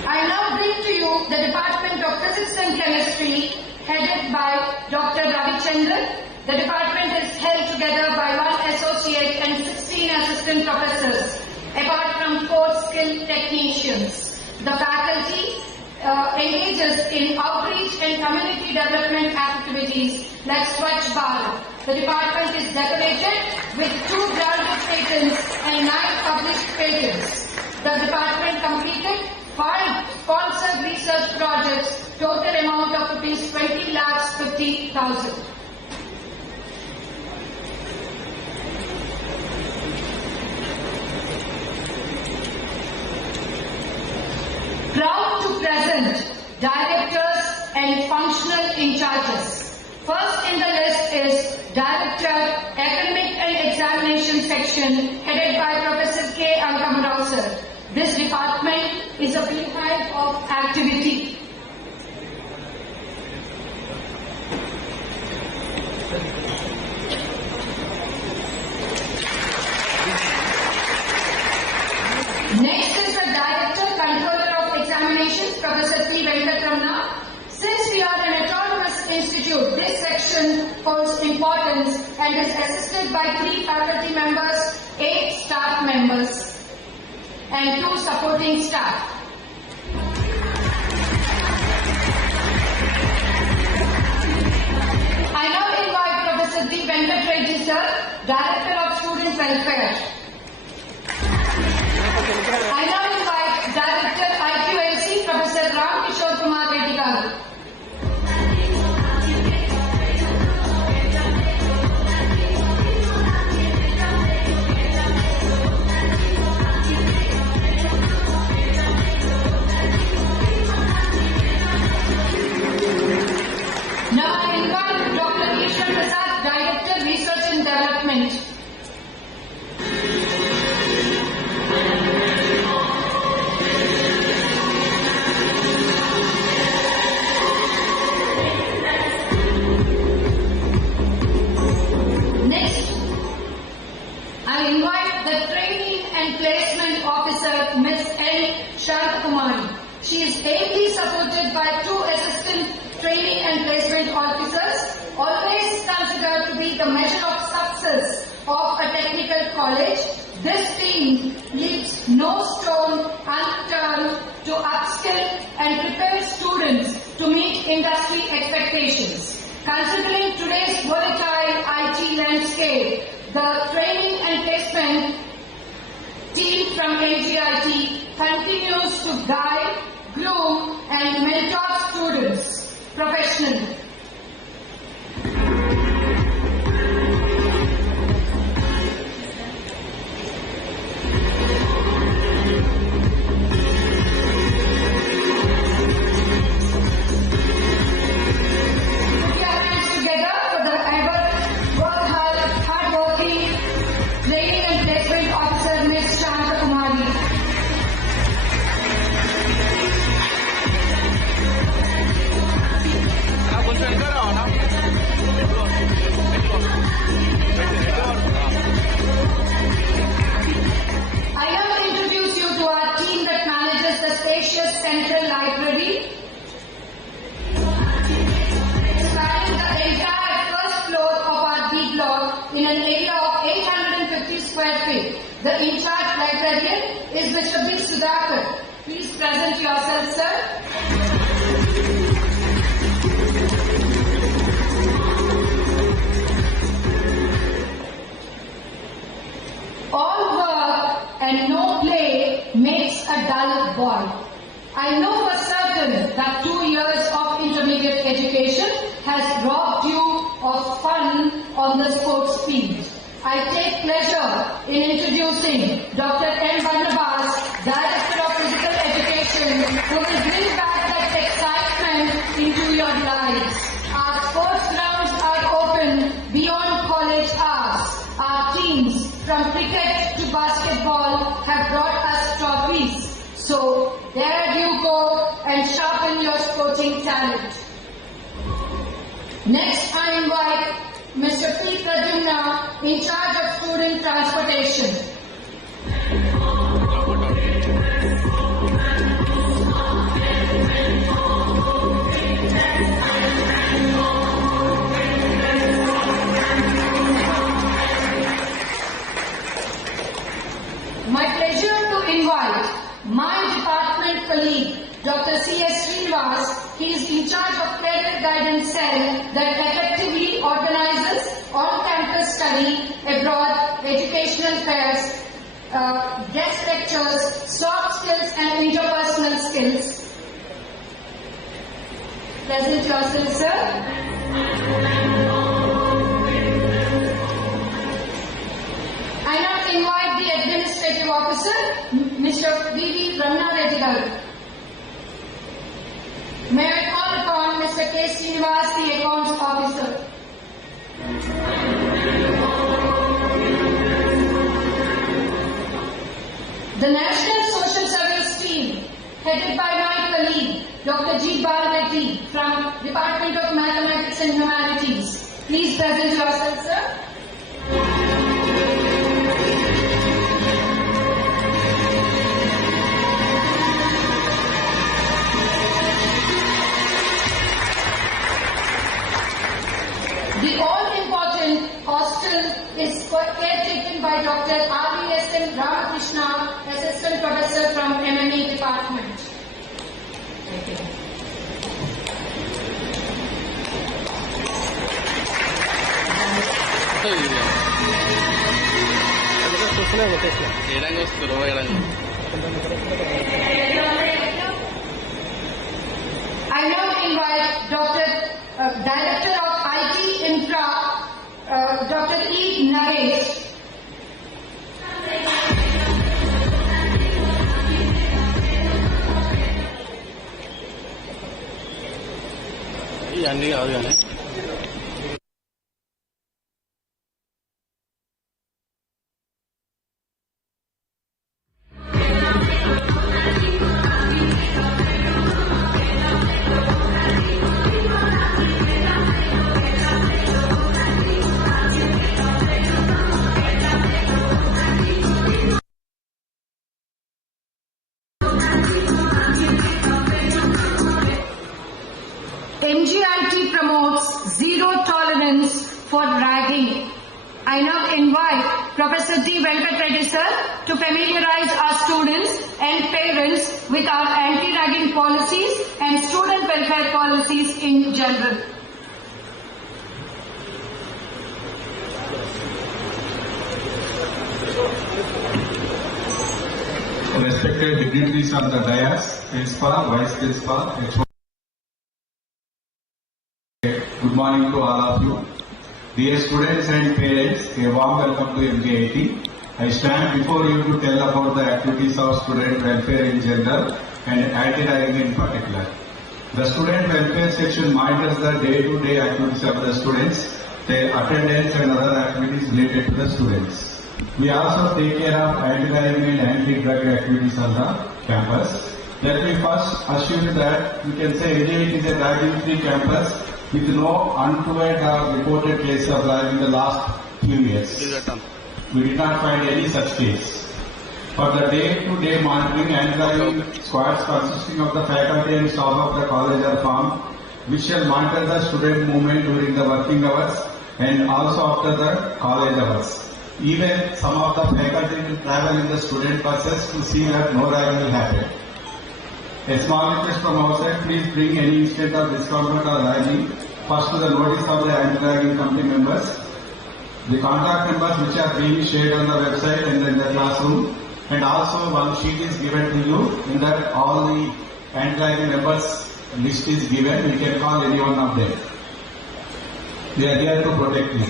I now bring to you the Department of Physics and Chemistry, headed by Dr. Chandra. The department is held together by 1 associate and 16 assistant professors, apart from 4 skilled technicians. The faculty engages in outreach and community development activities like Swachh Bharat. The department is decorated with 2 granted patents and 9 published patents. The department completed 5 sponsored research projects, total amount of rupees 20,50,000. Proud to present directors and functional in charges. First in the list is Director, Academic and Examination Section, headed by Professor K. Ankamarao sir. This department is a beehive of activity. Next is the Director, Controller of Examinations, Professor P. Venkatramana. Since we are an autonomous institute, this section holds importance and is assisted by 3 faculty members, 8 staff members, and 2 supporting staff. I now invite Professor D. Reddy sir, Director of Student Welfare. I now invite Director IQAC, Professor Kumar Reddy garu. Now I invite Dr. Kishen, Director Research and Development. Next, I invite the Training and Placement Officer, Ms. L. Kumar. She is ably supported by 2 assistant training and placement officers, always considered to be the measure of success of a technical college. This team leaves no stone unturned to upskill and prepare students to meet industry expectations. Considering today's volatile IT landscape, the training and placement team from MGIT continues to guide, groom, and mentor students professionally. Put your hands together for the hard-working training and placement officer, Ms. Chandra. I now introduce you to our team that manages the spacious central library, spanning the entire first floor of our B block in an area of 850 square feet. The in-charge librarian is Mr. B. Sudhakar. Please present yourself, sir. All work and no play makes a dull boy. I know for certain that 2 years of intermediate education has robbed you of fun on the sports field. I take pleasure in introducing Dr. M. Barnabas, Director of Physical Education, who will bring back that excitement into your lives. Our sports grounds are open beyond college hours. Our teams, from cricket to basketball, have brought us trophies. So, there you go and sharpen your sporting talent. Next, I invite Mr. P. Pradyumna, in charge of student transportation. My pleasure to invite my department department colleague, Dr. C.S. Srinivas. He is in charge of career guidance cell that effectively organizes on-campus study, abroad, educational fairs, guest lectures, soft skills and interpersonal skills. Present yourself, sir. I now invite the Administrative Officer, Mr. V.V. Reddy. May I call upon Mr. K. Srinivas, the Accounts Officer. The National Social Service Team, headed by my colleague, Dr. G. Reddy from Department of Mathematics and Humanities. Please present yourself, sir. The all-important hostel is caretaken by Dr. R.V.S.N. Ramakrishna, Assistant Professor from MMA Department. I now invite Director of IT Infra, Dr. E. Naresh. MGIT promotes zero tolerance for ragging. I now invite Professor D. Reddy sir to familiarize our students and parents with our anti-ragging policies and student welfare policies in general. Respected dignitaries on the dais, Principal, Vice Principal, good morning to all of you. Dear students and parents, a warm welcome to MGIT. I stand before you to tell about the activities of student welfare in general and anti-ragging in particular. The student welfare section monitors the day-to-day activities of the students, their attendance and other activities related to the students. We also take care of anti-ragging and anti-drug activities on the campus. Let me first assure that you can say MGIT is a ragging-free campus with no untoward or reported case of ragging in the last few years. We did not find any such case. For the day-to-day monitoring, anti-ragging squads consisting of the faculty and staff of the college are formed, which shall monitor the student movement during the working hours and also after the college hours. Even some of the faculty will travel in the student buses to see that no ragging will happen. A small request from our side, please bring any incident of discomfort or ragging first to the notice of the anti-ragging committee members. The contact numbers which are being shared on the website and in the classroom, and also one sheet is given to you in that all the anti-ragging members list is given. You can call any one of them. They are here to protect you.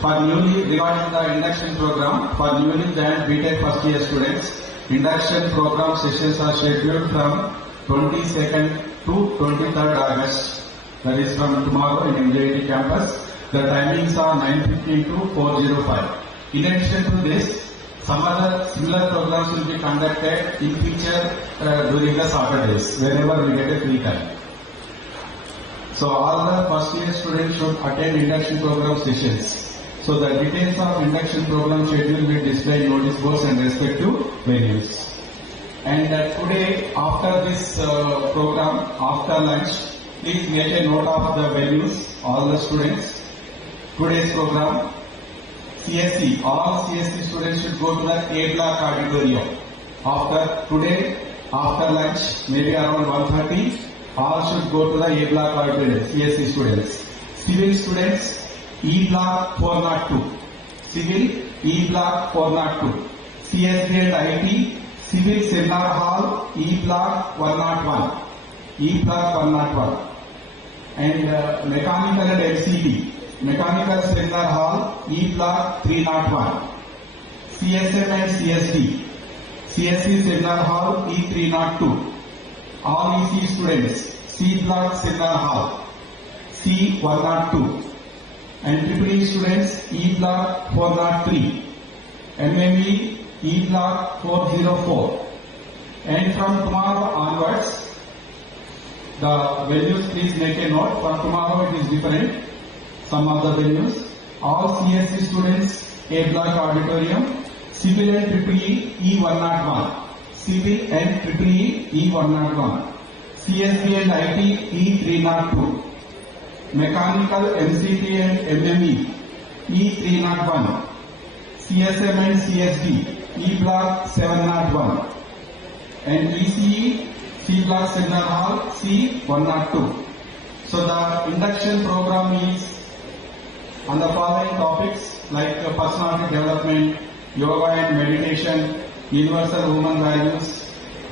For newly, regarding the induction program, for newly joined BTech first year students, induction program sessions are scheduled from 22nd to 23rd August. That is from tomorrow in MGIT campus. The timings are 9:15 to 4:05. In addition to this, some other similar programs will be conducted in future during the Saturdays, whenever we get a free time. So all the first year students should attend induction program sessions. So the details of induction program schedule will be displayed in notice boards and respective venues. And today, after this program, after lunch, please make a note of the venues, all the students. Today's program, CSE, all CSE students should go to the A block auditorium. After today, After lunch, maybe around 1:30, all should go to the A block auditorium, CSE students. Civil students, E block 402. Civil, E block 402. CSD and IT, Civil Seminar Hall, E block 101. E block 101. And Mechanical and MCT, Mechanical Seminar Hall, E block 301. CSM and CSD, CSE Seminar Hall, E302. All EC students, C block Seminar Hall, C102. And EEE students, E block 403. MME, E block 404. And from tomorrow onwards, the venues, please make a note. For tomorrow it is different. Some of the venues. All CSE students, A block auditorium. Civil and EEE, E101. Civil and EEE, E101. CSD and IT, E302. Mechanical, MCT and MME, E301. CSM and CSD, E block 701. And ECE, C block Seminar Hall, C102. So the induction program is on the following topics like personality development, yoga and meditation, universal human values,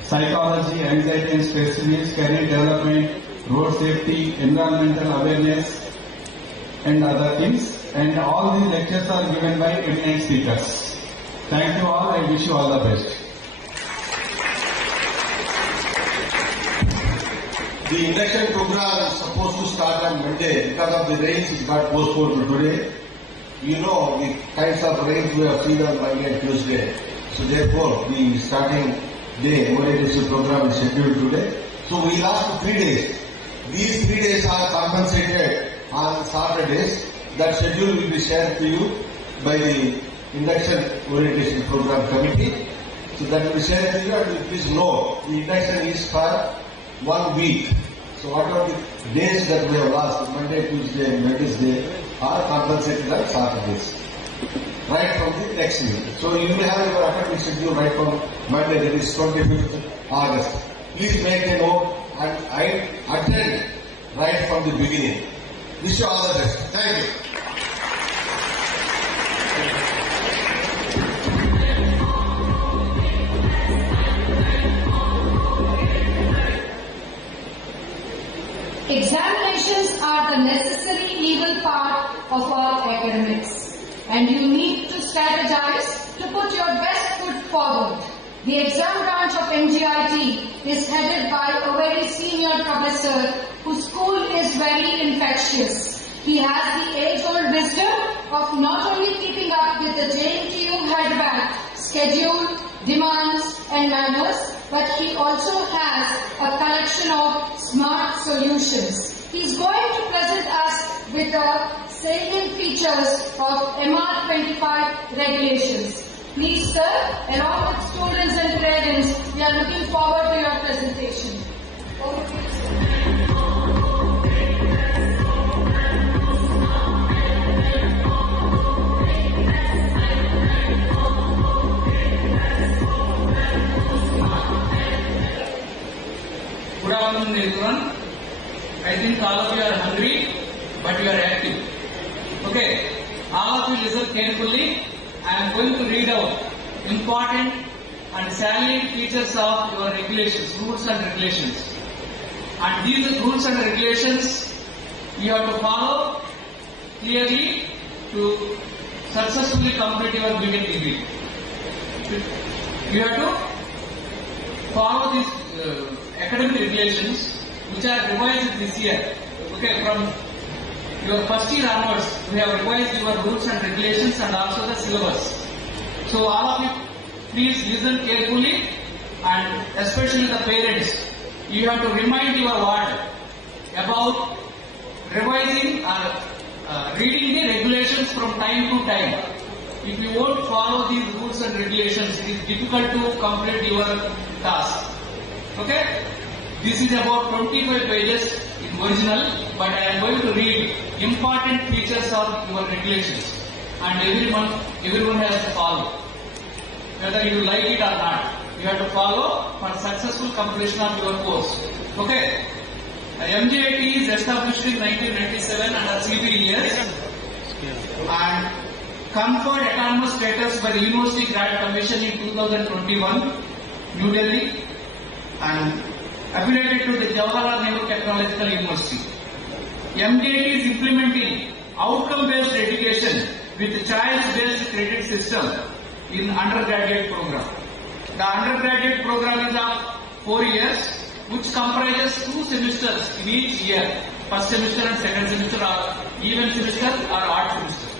psychology, anxiety and stress relief, career development, road safety, environmental awareness, and other things. And all these lectures are given by eminent speakers. Thank you all. I wish you all the best. The induction program is supposed to start on Monday. Because of the rains, it got postponed to today. You know the kinds of rains we have seen on Monday and Tuesday. So therefore, the starting day orientation program is scheduled today. So we last 3 days. These 3 days are compensated on Saturdays. That schedule will be shared to you by the induction orientation program committee. So that will be shared to you, and please know the induction is for 1 week. So whatever the days that we have lost, Monday, Tuesday and Wednesday, are compensated on Saturdays. Right from the next week. So you will have your academic schedule right from Monday, that is 25th August. Please make a note and I attend right from the beginning. Wish you all the best. Thank you. Examinations are the necessary evil part of our academics, and you need to strategize to put your best foot forward. The exam branch of MGIT is headed by a very senior professor whose school is very infectious. He has the age-old wisdom of not only keeping up with the JNTUH Hyderabad schedule, demands and manners, but he also has a collection of smart solutions. He is going to present us with the salient features of MR25 regulations. Please, sir, along with students and parents, we are looking forward to your presentation. Over to you, sir. Good afternoon, everyone. I think all of you are hungry, but you are active. Okay, all of you listen carefully. I am going to read out important and salient features of your regulations, rules and regulations. And these rules and regulations you have to follow clearly to successfully complete your BTech degree. You have to follow these academic regulations which are revised this year. Okay, from your first year onwards, we have revised your rules and regulations and also the syllabus. So all of you, please listen carefully, and especially the parents, you have to remind your ward about revising or reading the regulations from time to time. If you won't follow these rules and regulations, it is difficult to complete your task. Okay? This is about 25 pages in original, but I am going to read important features of your regulations, and everyone has to follow, whether you like it or not. you have to follow for successful completion of your course. Okay. MGIT is established in 1997 under CB years and conferred autonomous status by the University Grant Commission in 2021, New Delhi, and affiliated to the Jawaharlal Nehru Technological University. MGIT is implementing outcome-based education with choice-based credit system in undergraduate program. The undergraduate program is of 4 years, which comprises 2 semesters in each year. First semester and second semester are even semester or odd semester.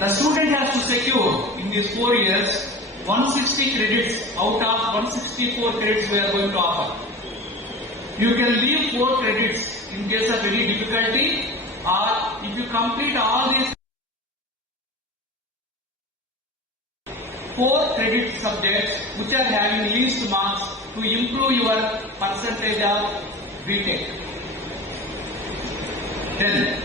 The student has to secure in these 4 years 160 credits out of 164 credits we are going to offer. You can leave 4 credits in case of any difficulty, or if you complete all these 4 credit subjects which are having least marks to improve your percentage of BTech. Then,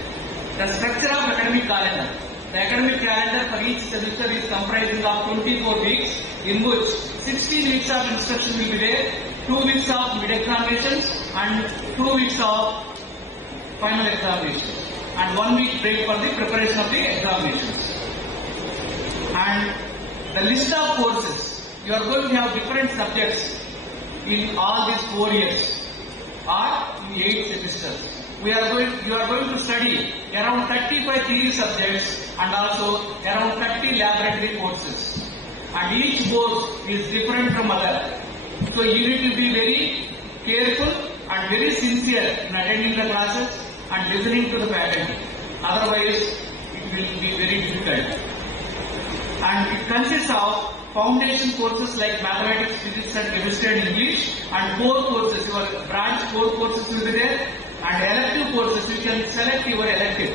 the structure of academic calendar. The academic calendar for each semester is comprising of 24 weeks, in which 16 weeks of instruction will be there, 2 weeks of mid-examinations and 2 weeks of final examinations, and 1 week break for the preparation of the examinations. And the list of courses, you are going to have different subjects in all these 4 years or in 8 semesters. You are going to study around 35 theory subjects and also around 30 laboratory courses. And each course is different from other. So you need to be very careful and very sincere in attending the classes and listening to the faculty. Otherwise, it will be very difficult. And it consists of foundation courses like mathematics, physics and chemistry and English, and core courses, your branch core courses will be there, and elective courses, you can select your elective.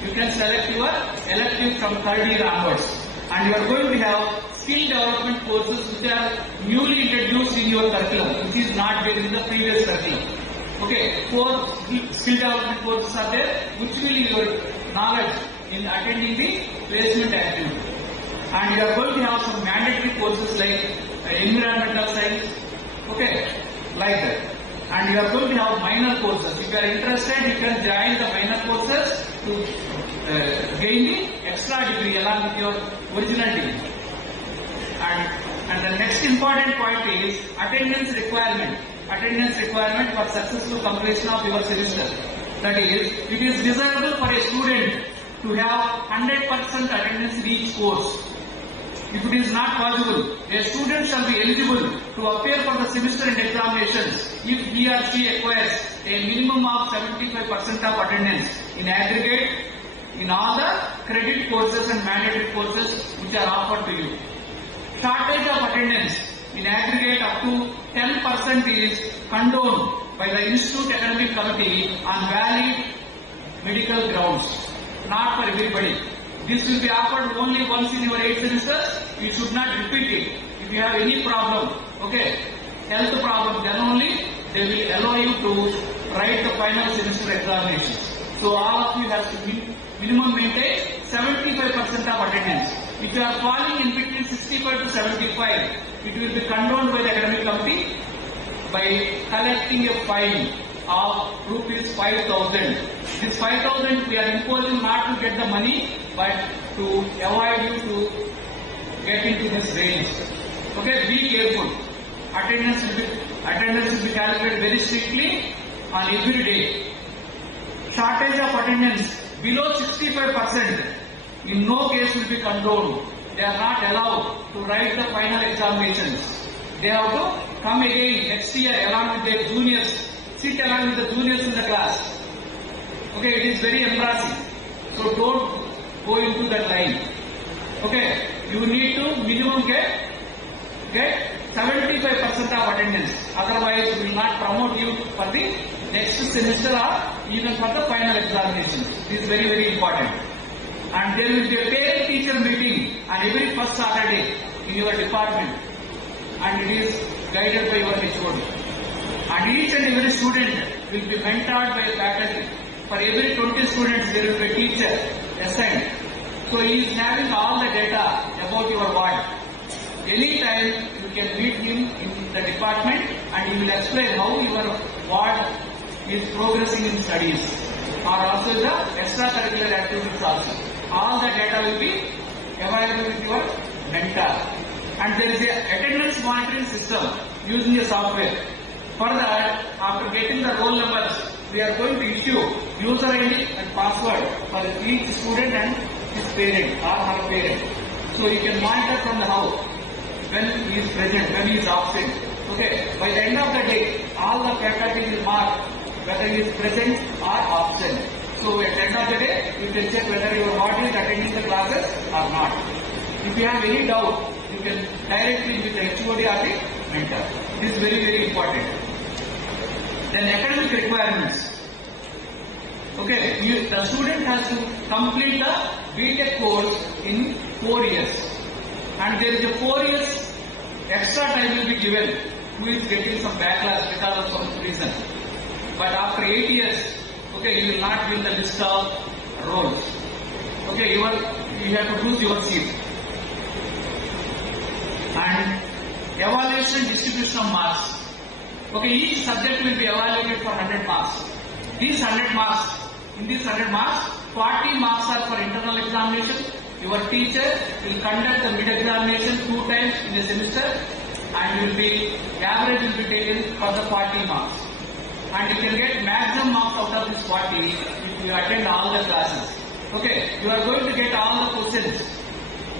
You can select your elective from 3rd year onwards. And you are going to have skill development courses which are newly introduced in your curriculum, which is not there in the previous curriculum. Okay, 4 skill development courses are there, which will your knowledge in attending the placement activity. And you are going to have some mandatory courses like environmental science, okay, like that. And you are going to have minor courses. If you are interested, you can join the minor courses to gain the extra degree along with your original degree. And the next important point is attendance requirement. Attendance requirement for successful completion of your semester. That is, it is desirable for a student to have 100% attendance in each course. If it is not possible, a student shall be eligible to appear for the semester and examinations if he or she acquires a minimum of 75% of attendance in aggregate in all the credit courses and mandatory courses which are offered to you. Shortage of attendance in aggregate up to 10% is condoned by the Institute Academic Committee on valid medical grounds, not for everybody. This will be offered only once in your 8 semesters. You should not repeat it. If you have any problem, okay, health problem, then only they will allow you to write the final semester examinations. So all of you have to minimum maintain 75% of attendance. If you are falling in between 65 to 75, it will be condoned by the academic committee by collecting a fine of rupees 5,000. This 5,000 we are imposing not to get the money, but to avoid you to get into this range. Okay, be careful. Attendance will be calculated very strictly on every day. Shortage of attendance below 65% in no case will be condoned. They are not allowed to write the final examinations. They have to come again next year along with their juniors, sit along with the juniors in the class. Okay, it is very embarrassing. So don't go into that line. Okay, you need to minimum get 75% of attendance. Otherwise, we will not promote you for the next semester or even for the final examinations. This is very, very important. And there will be a parent-teacher meeting on every first Saturday in your department. And it is guided by your HOD. And each and every student will be mentored by a faculty. For every 20 students, there will be a teacher assigned. So he is having all the data about your ward. Anytime you can meet him in the department and he will explain how your ward is progressing in studies or also the extracurricular activities also. All the data will be available with your mentor. And there is a attendance monitoring system using a software. For that, after getting the roll numbers, we are going to issue user ID and password for each student and his parent or her parent. So you can monitor from the house when he is present, when he is absent. Okay. By the end of the day, all the faculty will mark whether he is present or absent. So at the end of the day, you can check whether your ward is attending the classes or not. If you have any doubt, you can directly with the HOD or the mentor. This is very, very important. Then academic requirements. Okay, the student has to complete the BTech course in 4 years. And there is a 4 years extra time will be given who is getting some backlash because of some reason. But after 8 years, okay, you will not win the list of roles. Okay, you have to lose your seat. And evaluation and distribution of marks. Okay, each subject will be evaluated for 100 marks. These 100 marks, in these 100 marks, 40 marks are for internal examination. Your teacher will conduct the mid-examination 2 times in a semester and average will be taken for the 40 marks. And you can get maximum marks out of this 40 if you attend all the classes. Okay, you are going to get all the questions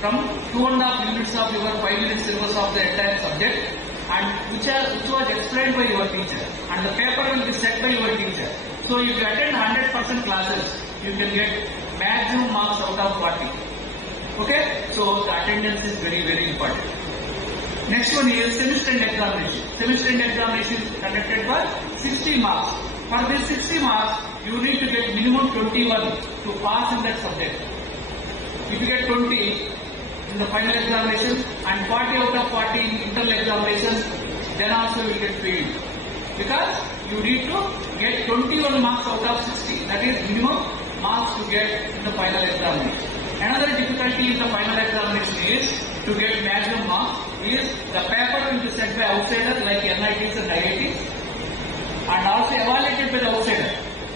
from 2.5 units of your 5-minute syllabus of the entire subject and which was explained by your teacher. And the paper will be set by your teacher. So if you attend 100% classes, you can get maximum marks out of 40. Okay, so the attendance is very, very important. Next one is semester end examination. Semester end examination is conducted for 60 marks. For this 60 marks, you need to get minimum 21 to pass in that subject. If you get 20 in the final examination and 40 out of 40 in internal examination, then also you will get failed. Because you need to get 21 marks out of 60. That is minimum marks to get in the final examination. Another difficulty in the final examination is to get maximum marks is the paper will be set by outsiders like NITs and IITs and also evaluated by the outsider.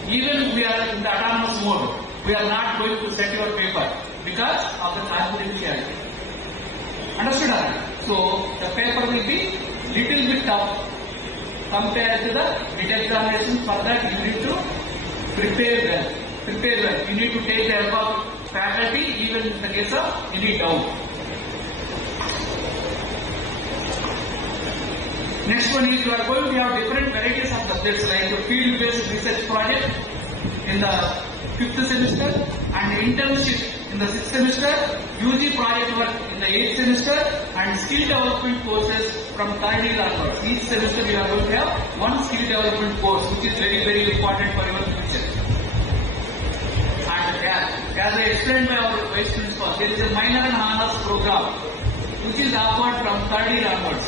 Even we are in the autonomous mode, we are not going to set your paper because of the confidentiality. Understood? So the paper will be little bit tough compared to the mid-examination. For that you need to prepare well. You need to take the help of faculty even in the case of any doubt. Next one is you are going to have different varieties of subjects like the field-based research project in the 5th semester and internship in the 6th semester, UG project work in the 8th semester and skill development courses from 3rd year onwards. Each semester we are going to have one skill development course which is very, very important for your future. And as I explained by our Vice Principal, there is a minor and honors program which is offered from 3rd year onwards.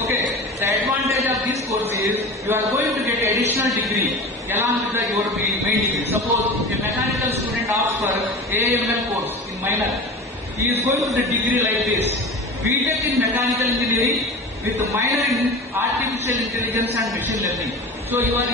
Okay, the advantage of this course is you are going to get additional degree along with your main degree. Suppose a mechanical student asks for AML course in minor. He is going to the degree like this. BTech in mechanical engineering with minor in artificial intelligence and machine learning. So you are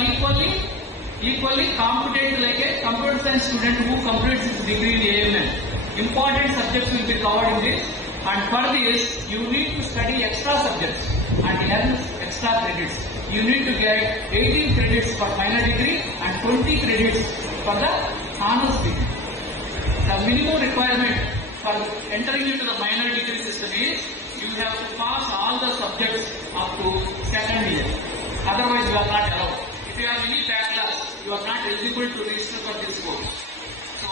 equally competent like a computer science student who completes his degree in AML. Important subjects will be covered in this. And for this, you need to study extra subjects and earn extra credits. You need to get 18 credits for minor degree and 20 credits for the honors degree. The minimum requirement for entering into the minor degree system is you have to pass all the subjects up to 2nd year. Otherwise, you are not allowed. If you have any backlash, you are not eligible to register for this course. So,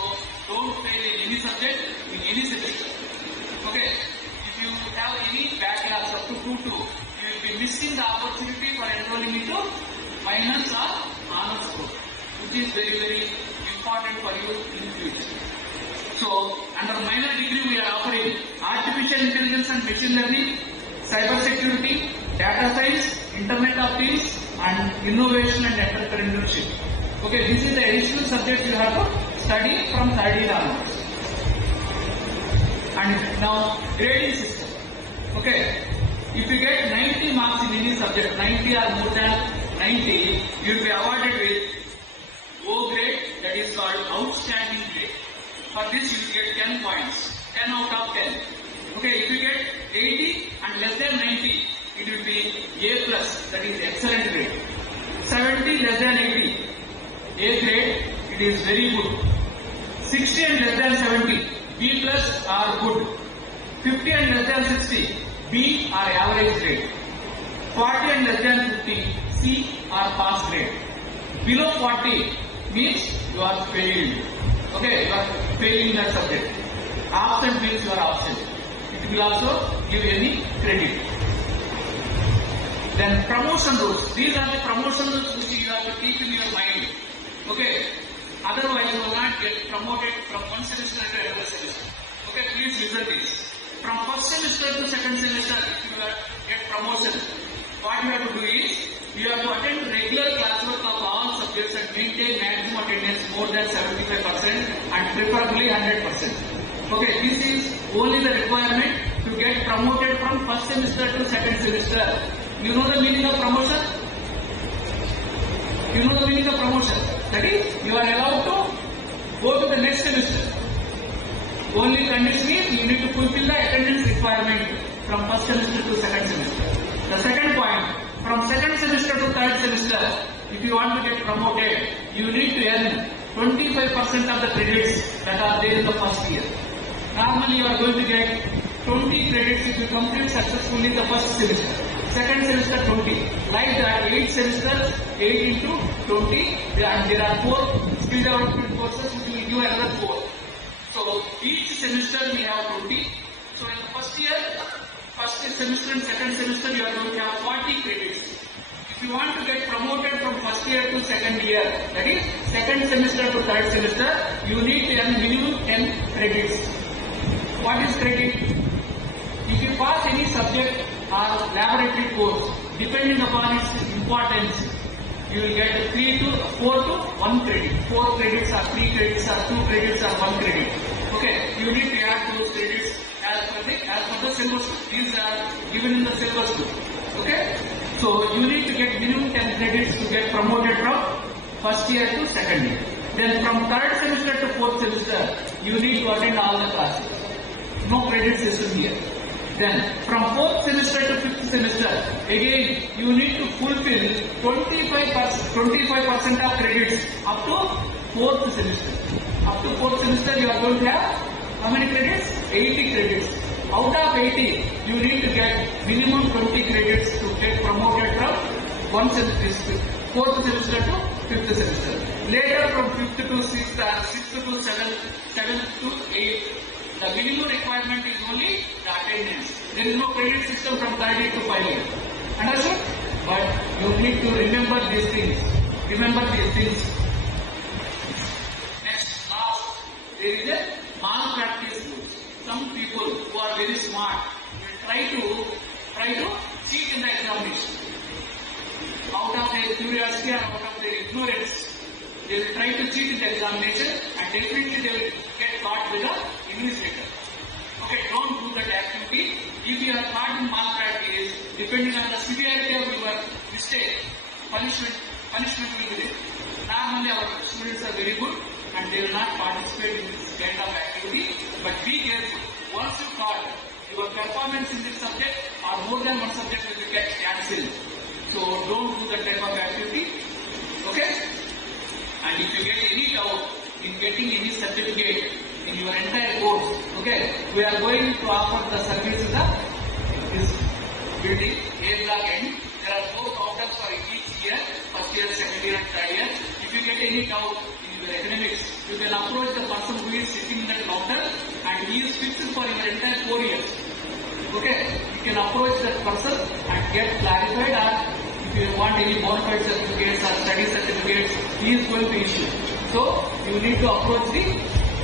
don't fail in any subject, in any semester. Okay, if you have any backlash up to 2-2, you will be missing the opportunity for enrolling into minors or honors course, which is very, very important for you in the future. So, under minor degree we are offering artificial intelligence and machine learning, cyber security, data science, Internet of Things, and innovation and entrepreneurship. Okay, this is the additional subject you have to study from 3rd year onwards. And now grading system. Okay, If you get 90 marks in any subject, 90 or more than 90, you will be awarded with O grade, that is called outstanding grade. For this you will get 10 points, 10 out of 10. Okay, if you get 80 and less than 90, it will be A plus, that is excellent grade. 70 less than 80, A grade, it is very good. 60 and less than 70, B plus are good. 50 and less than 60, B are average grade. 40 and less than 50, C are pass grade. Below 40 means you are failed. Okay, you are failing that subject. Absent means you are absent. It will also give any credit. Then promotion rules. These are the promotion rules which you have to keep in your mind. Okay. Otherwise you will not get promoted from one semester to another semester. Okay, please listen to this. From first semester to second semester, if you get promotion, what you have to do is, you have to attend regular classwork of all subjects and maintain maximum attendance more than 75% and preferably 100%. Okay, this is only the requirement to get promoted from first semester to second semester. You know the meaning of promotion? You know the meaning of promotion? That is, you are allowed to go to the next semester. Only condition is you need to fulfill the attendance requirement from first semester to second semester. The second point, from second semester to third semester, if you want to get promoted, you need to earn 25% of the credits that are there in the first year. Normally you are going to get 20 credits if you complete successfully the first semester. Second semester 20. Like that, 8 semesters, 8 into 20, and there are 4 skill development courses which will give another 4. So each semester we have 20. So in the first year, first semester and second semester you are going to have 40 credits. If you want to get promoted from first year to second year, that is second semester to third semester, you need to earn minimum 10 credits. What is credit? If you pass any subject or laboratory course, depending upon its importance, you will get 4 to 1 credit. 4 credits or 3 credits or 2 credits or 1 credit. Okay, you need to add those credits as per the syllabus. These are given in the syllabus book. Okay, so you need to get minimum 10 credits to get promoted from first year to second year. Then from third semester to fourth semester, you need to attend all the classes. No credit system here. Then from fourth semester to fifth semester, again you need to fulfill 25% of credits up to fourth semester. Up to fourth semester you are going to have how many credits? 80 credits. Out of 80, you need to get minimum 20 credits to get promoted from fourth semester to fifth semester. Later from fifth to sixth or sixth to seventh to eighth, the minimum requirement is only the attendance. There is no credit system from third year to final year. Understood? But you need to remember these things. Next, last, there is a malpractice rules. Some people who are very smart will try to cheat in the examination. Out of their curiosity or out of their ignorance, they will try to cheat in the examination and definitely they will get caught with the invigilator. Okay, don't do that activity. If you are caught in malpractice, depending on the severity of your mistake, punishment will be there. Normally our students are very good and they will not participate in this kind of activity, but be careful. Once you caught, your performance in this subject or more than one subject will get cancelled. So don't do that type of activity. Okay? And if you get any doubt in getting any certificate in your entire course, okay, we are going to offer the services of this building, A block N. There are 4 counters for each year, first year, second year and third year. If you get any doubt in your academics, you can approach the person who is sitting in that counter and he is fixed for your entire 4 years. Okay, you can approach that person and get clarified, or if you want any bona fide certificates or study certificates, he is going to issue. So you need to approach the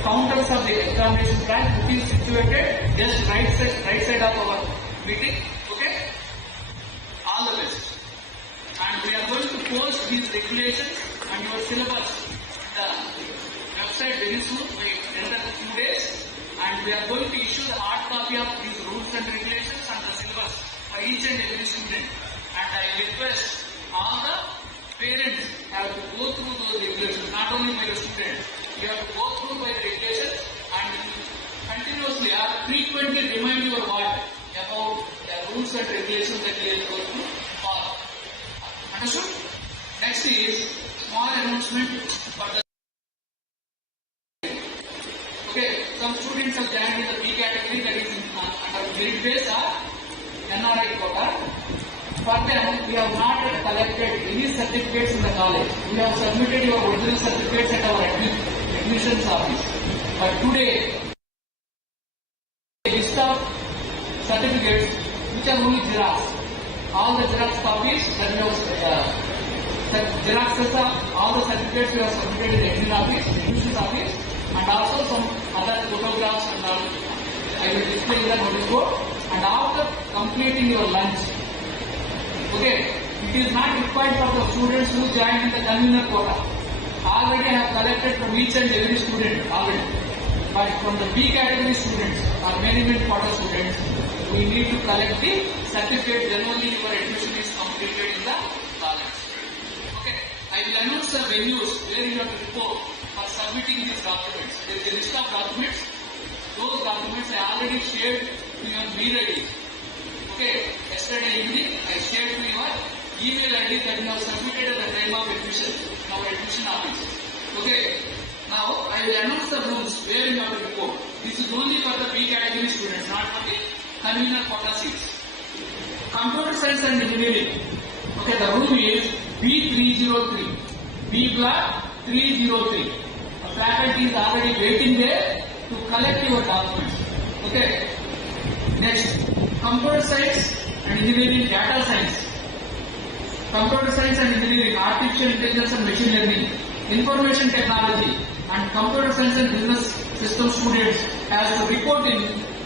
counters of the examination branch which is situated just right side of our meeting. Okay, all the best. And we are going to post these regulations and your syllabus on the website very soon, in another few days. And we are going to issue the hard copy of these rules and regulations and the syllabus by each and every student. And I request all the parents have to go through those regulations, not only by the students. You have to go through by the regulations and continuously or frequently remind your ward about the rules and regulations that you are going to follow. Understood? Next is small announcement for the. Okay, some students have joined in the B category, that is under merit base or NRI quota. For them, we have not yet collected any certificates in the college. We have submitted your original certificates at our admissions office. But today, a list of certificates which are only Xerox. All the Xerox copies that we have Xeroxes of all the certificates we have submitted in the admissions office, and also some other photographs and all. I will display in the notice board. And after completing your lunch, okay, it is not required for the students who joined in the convener quota. Already I have collected from each and every student already. But from the B category students or management quota students, we need to collect the certificate, then only your admission is completed in the college. Okay, I will announce the venues where you have to report for submitting these documents. There is a list of documents. Those documents I already shared to your Reddy. Okay, yesterday evening I shared to your email ID that you have submitted at the time of admission in our admission office. Okay, now I will announce the rules where you have to report. This is only for the B category students, not for the convener quota seats. Computer science and engineering. Okay, the rule is B303, B block 303. The faculty is already waiting there to collect your documents. Okay. Next, computer science and engineering, data science. Computer science and engineering, artificial intelligence and machine learning, information technology, and computer science and business system students has to report in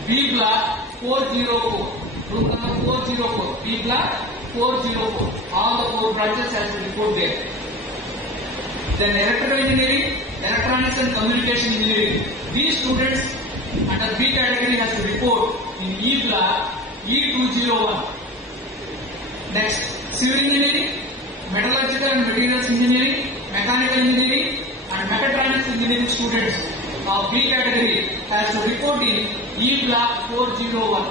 B block 404. Room number 404. B block 404. All the 4 branches has to report there. Then electrical engineering, electronics and communication engineering. These students under B category has to report in E block E201. Next, civil engineering, metallurgical and materials engineering, mechanical engineering and mechatronics engineering students of B category has to report in E block 401.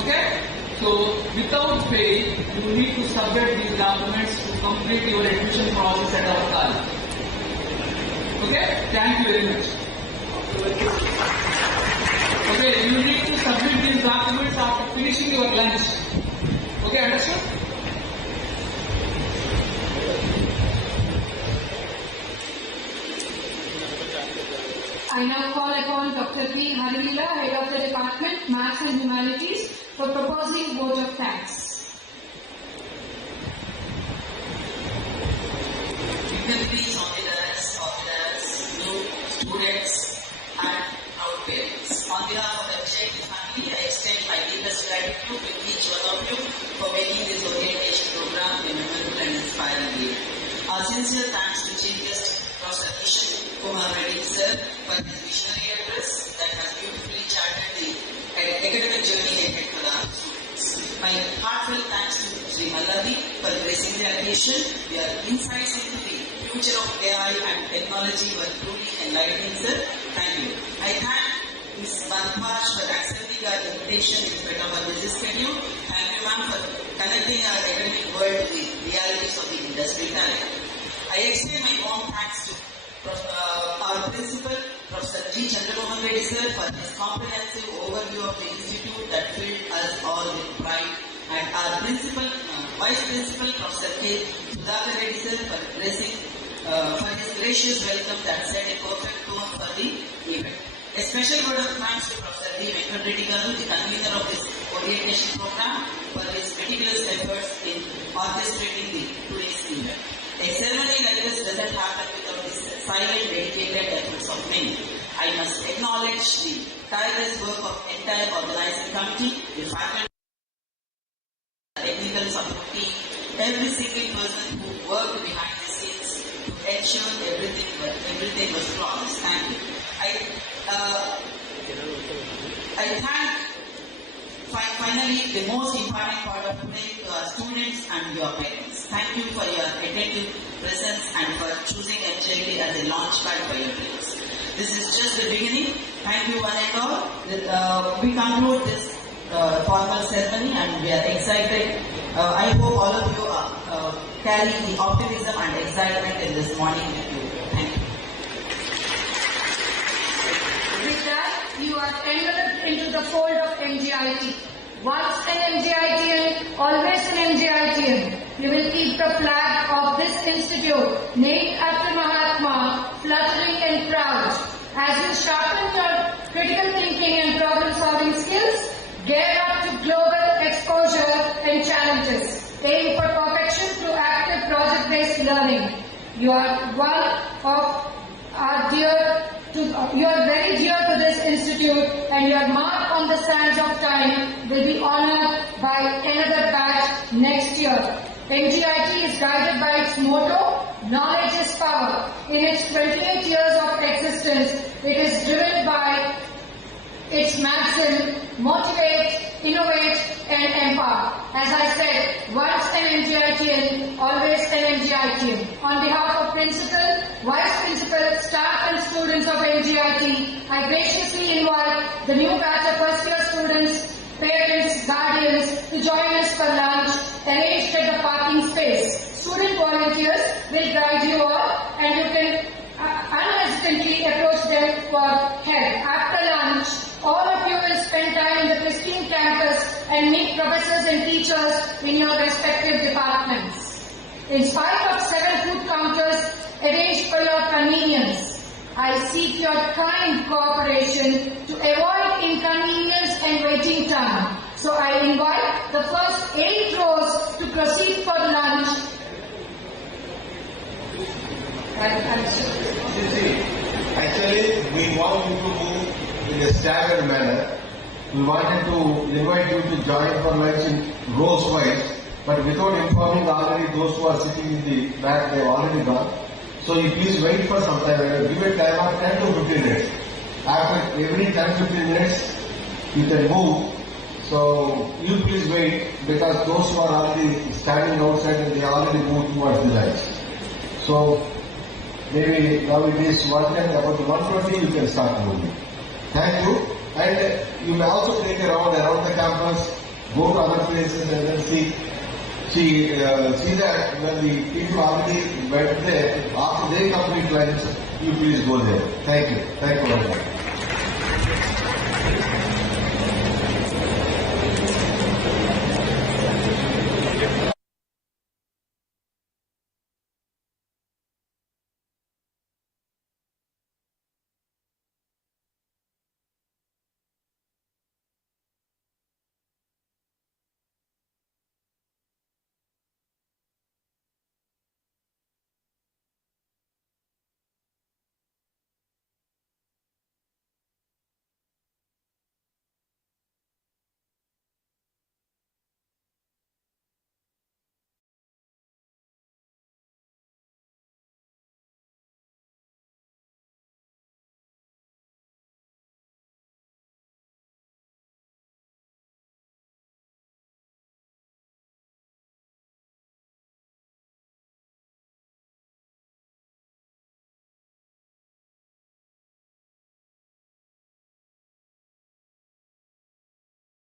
Okay? So, without pay, you need to submit these documents to complete your admission process at our college. Okay? Thank you very much. Okay, you need to submit these documents after finishing your lunch. Okay, understood? I now call upon Dr. P. Harilila, Head of the Department, Maths and Humanities, for proposing vote of thanks. Dignitaries, officers, students, and our parents. On behalf of MGIT family, I extend my deepest gratitude to each one of you for making this orientation program a memorable and inspiring day. Our sincere thanks to Chief Guest Prof. Kishen, Kumar, Reddy sir, for his visionary address that has beautifully charted the academic journey ahead for our students. My heartfelt thanks to Sri Malladi for gracing the occasion. Your insights into the future of AI and technology were truly enlightening, sir. Thank you. I thank Ms. Bandhaj for accepting our invitation in spite of our busy schedule. Thank you, ma'am, for connecting our academic world to the realities of the industry talent. I extend my warm thanks to our principal, Professor Chandra sir, for his comprehensive overview of the institute that filled us all with pride, and our principal, Vice Principal, Professor Reddy sir, for his gracious welcome that set a perfect tone for the event. A special word of thanks to Professor Reddy, the convener of this orientation program, for his meticulous efforts in orchestrating today's event. A ceremony like this doesn't happen without the silent, dedicated efforts of many. I must acknowledge the tireless work of entire organizing committee, the faculty, the technical support team, every single person who worked behind the scenes to ensure everything was flawless. Thank you. I thank finally, the most important part of today, students and your parents. Thank you for your attentive presence and for choosing MGIT as a launchpad for your dreams. This is just the beginning. Thank you one and all. We conclude this formal ceremony and we are excited. I hope all of you carry the optimism and excitement in this morning with you. Thank you. With that, you are enveloped into the fold of MGIT. Once an MGITian, always an MGITian. You will keep the flag of this institute, named after Mahatma, fluttering and proud. As you sharpen your critical thinking and problem-solving skills, gear up to global exposure and challenges. Aim for perfection through active project-based learning. You are one of our you are very dear to this institute, and your mark on the sands of time will be honored by another batch next year. MGIT is guided by its motto, knowledge is power. In its 28 years of existence, it is driven by its maxim, motivate, innovate, and empower. As I said, once an MGITian, always an MGITian. On behalf of Principal, Vice Principal, staff and students of MGIT, I graciously invite the new batch of first year students, parents, guardians to join us for lunch arranged at the parking space. Student volunteers will guide you all and you can unhesitantly approach them for help. After lunch, all of you will spend time in the pristine campus and meet professors and teachers in your respective departments. In spite of 7 food counters arranged for your convenience, I seek your kind cooperation to avoid inconvenience and waiting time. So I invite the first 8 rows to proceed for lunch. Actually, we want you to move in a staggered manner. We wanted to invite you to join for lunch in rows wise, but without informing already those who are sitting in the back, they have already gone. So you please wait for some time. Give a time of 10 to 15 minutes. After every 10-15 minutes, you can move. So you please wait, because those who are already standing outside and they already moved towards the lunch. So maybe now it is 1:10, about 1:20 you can start moving. Thank you. And you may also take a round around the campus, go to other places and then see that when the people already went there, after they complete lunch, you please go there. Thank you. Thank you very much.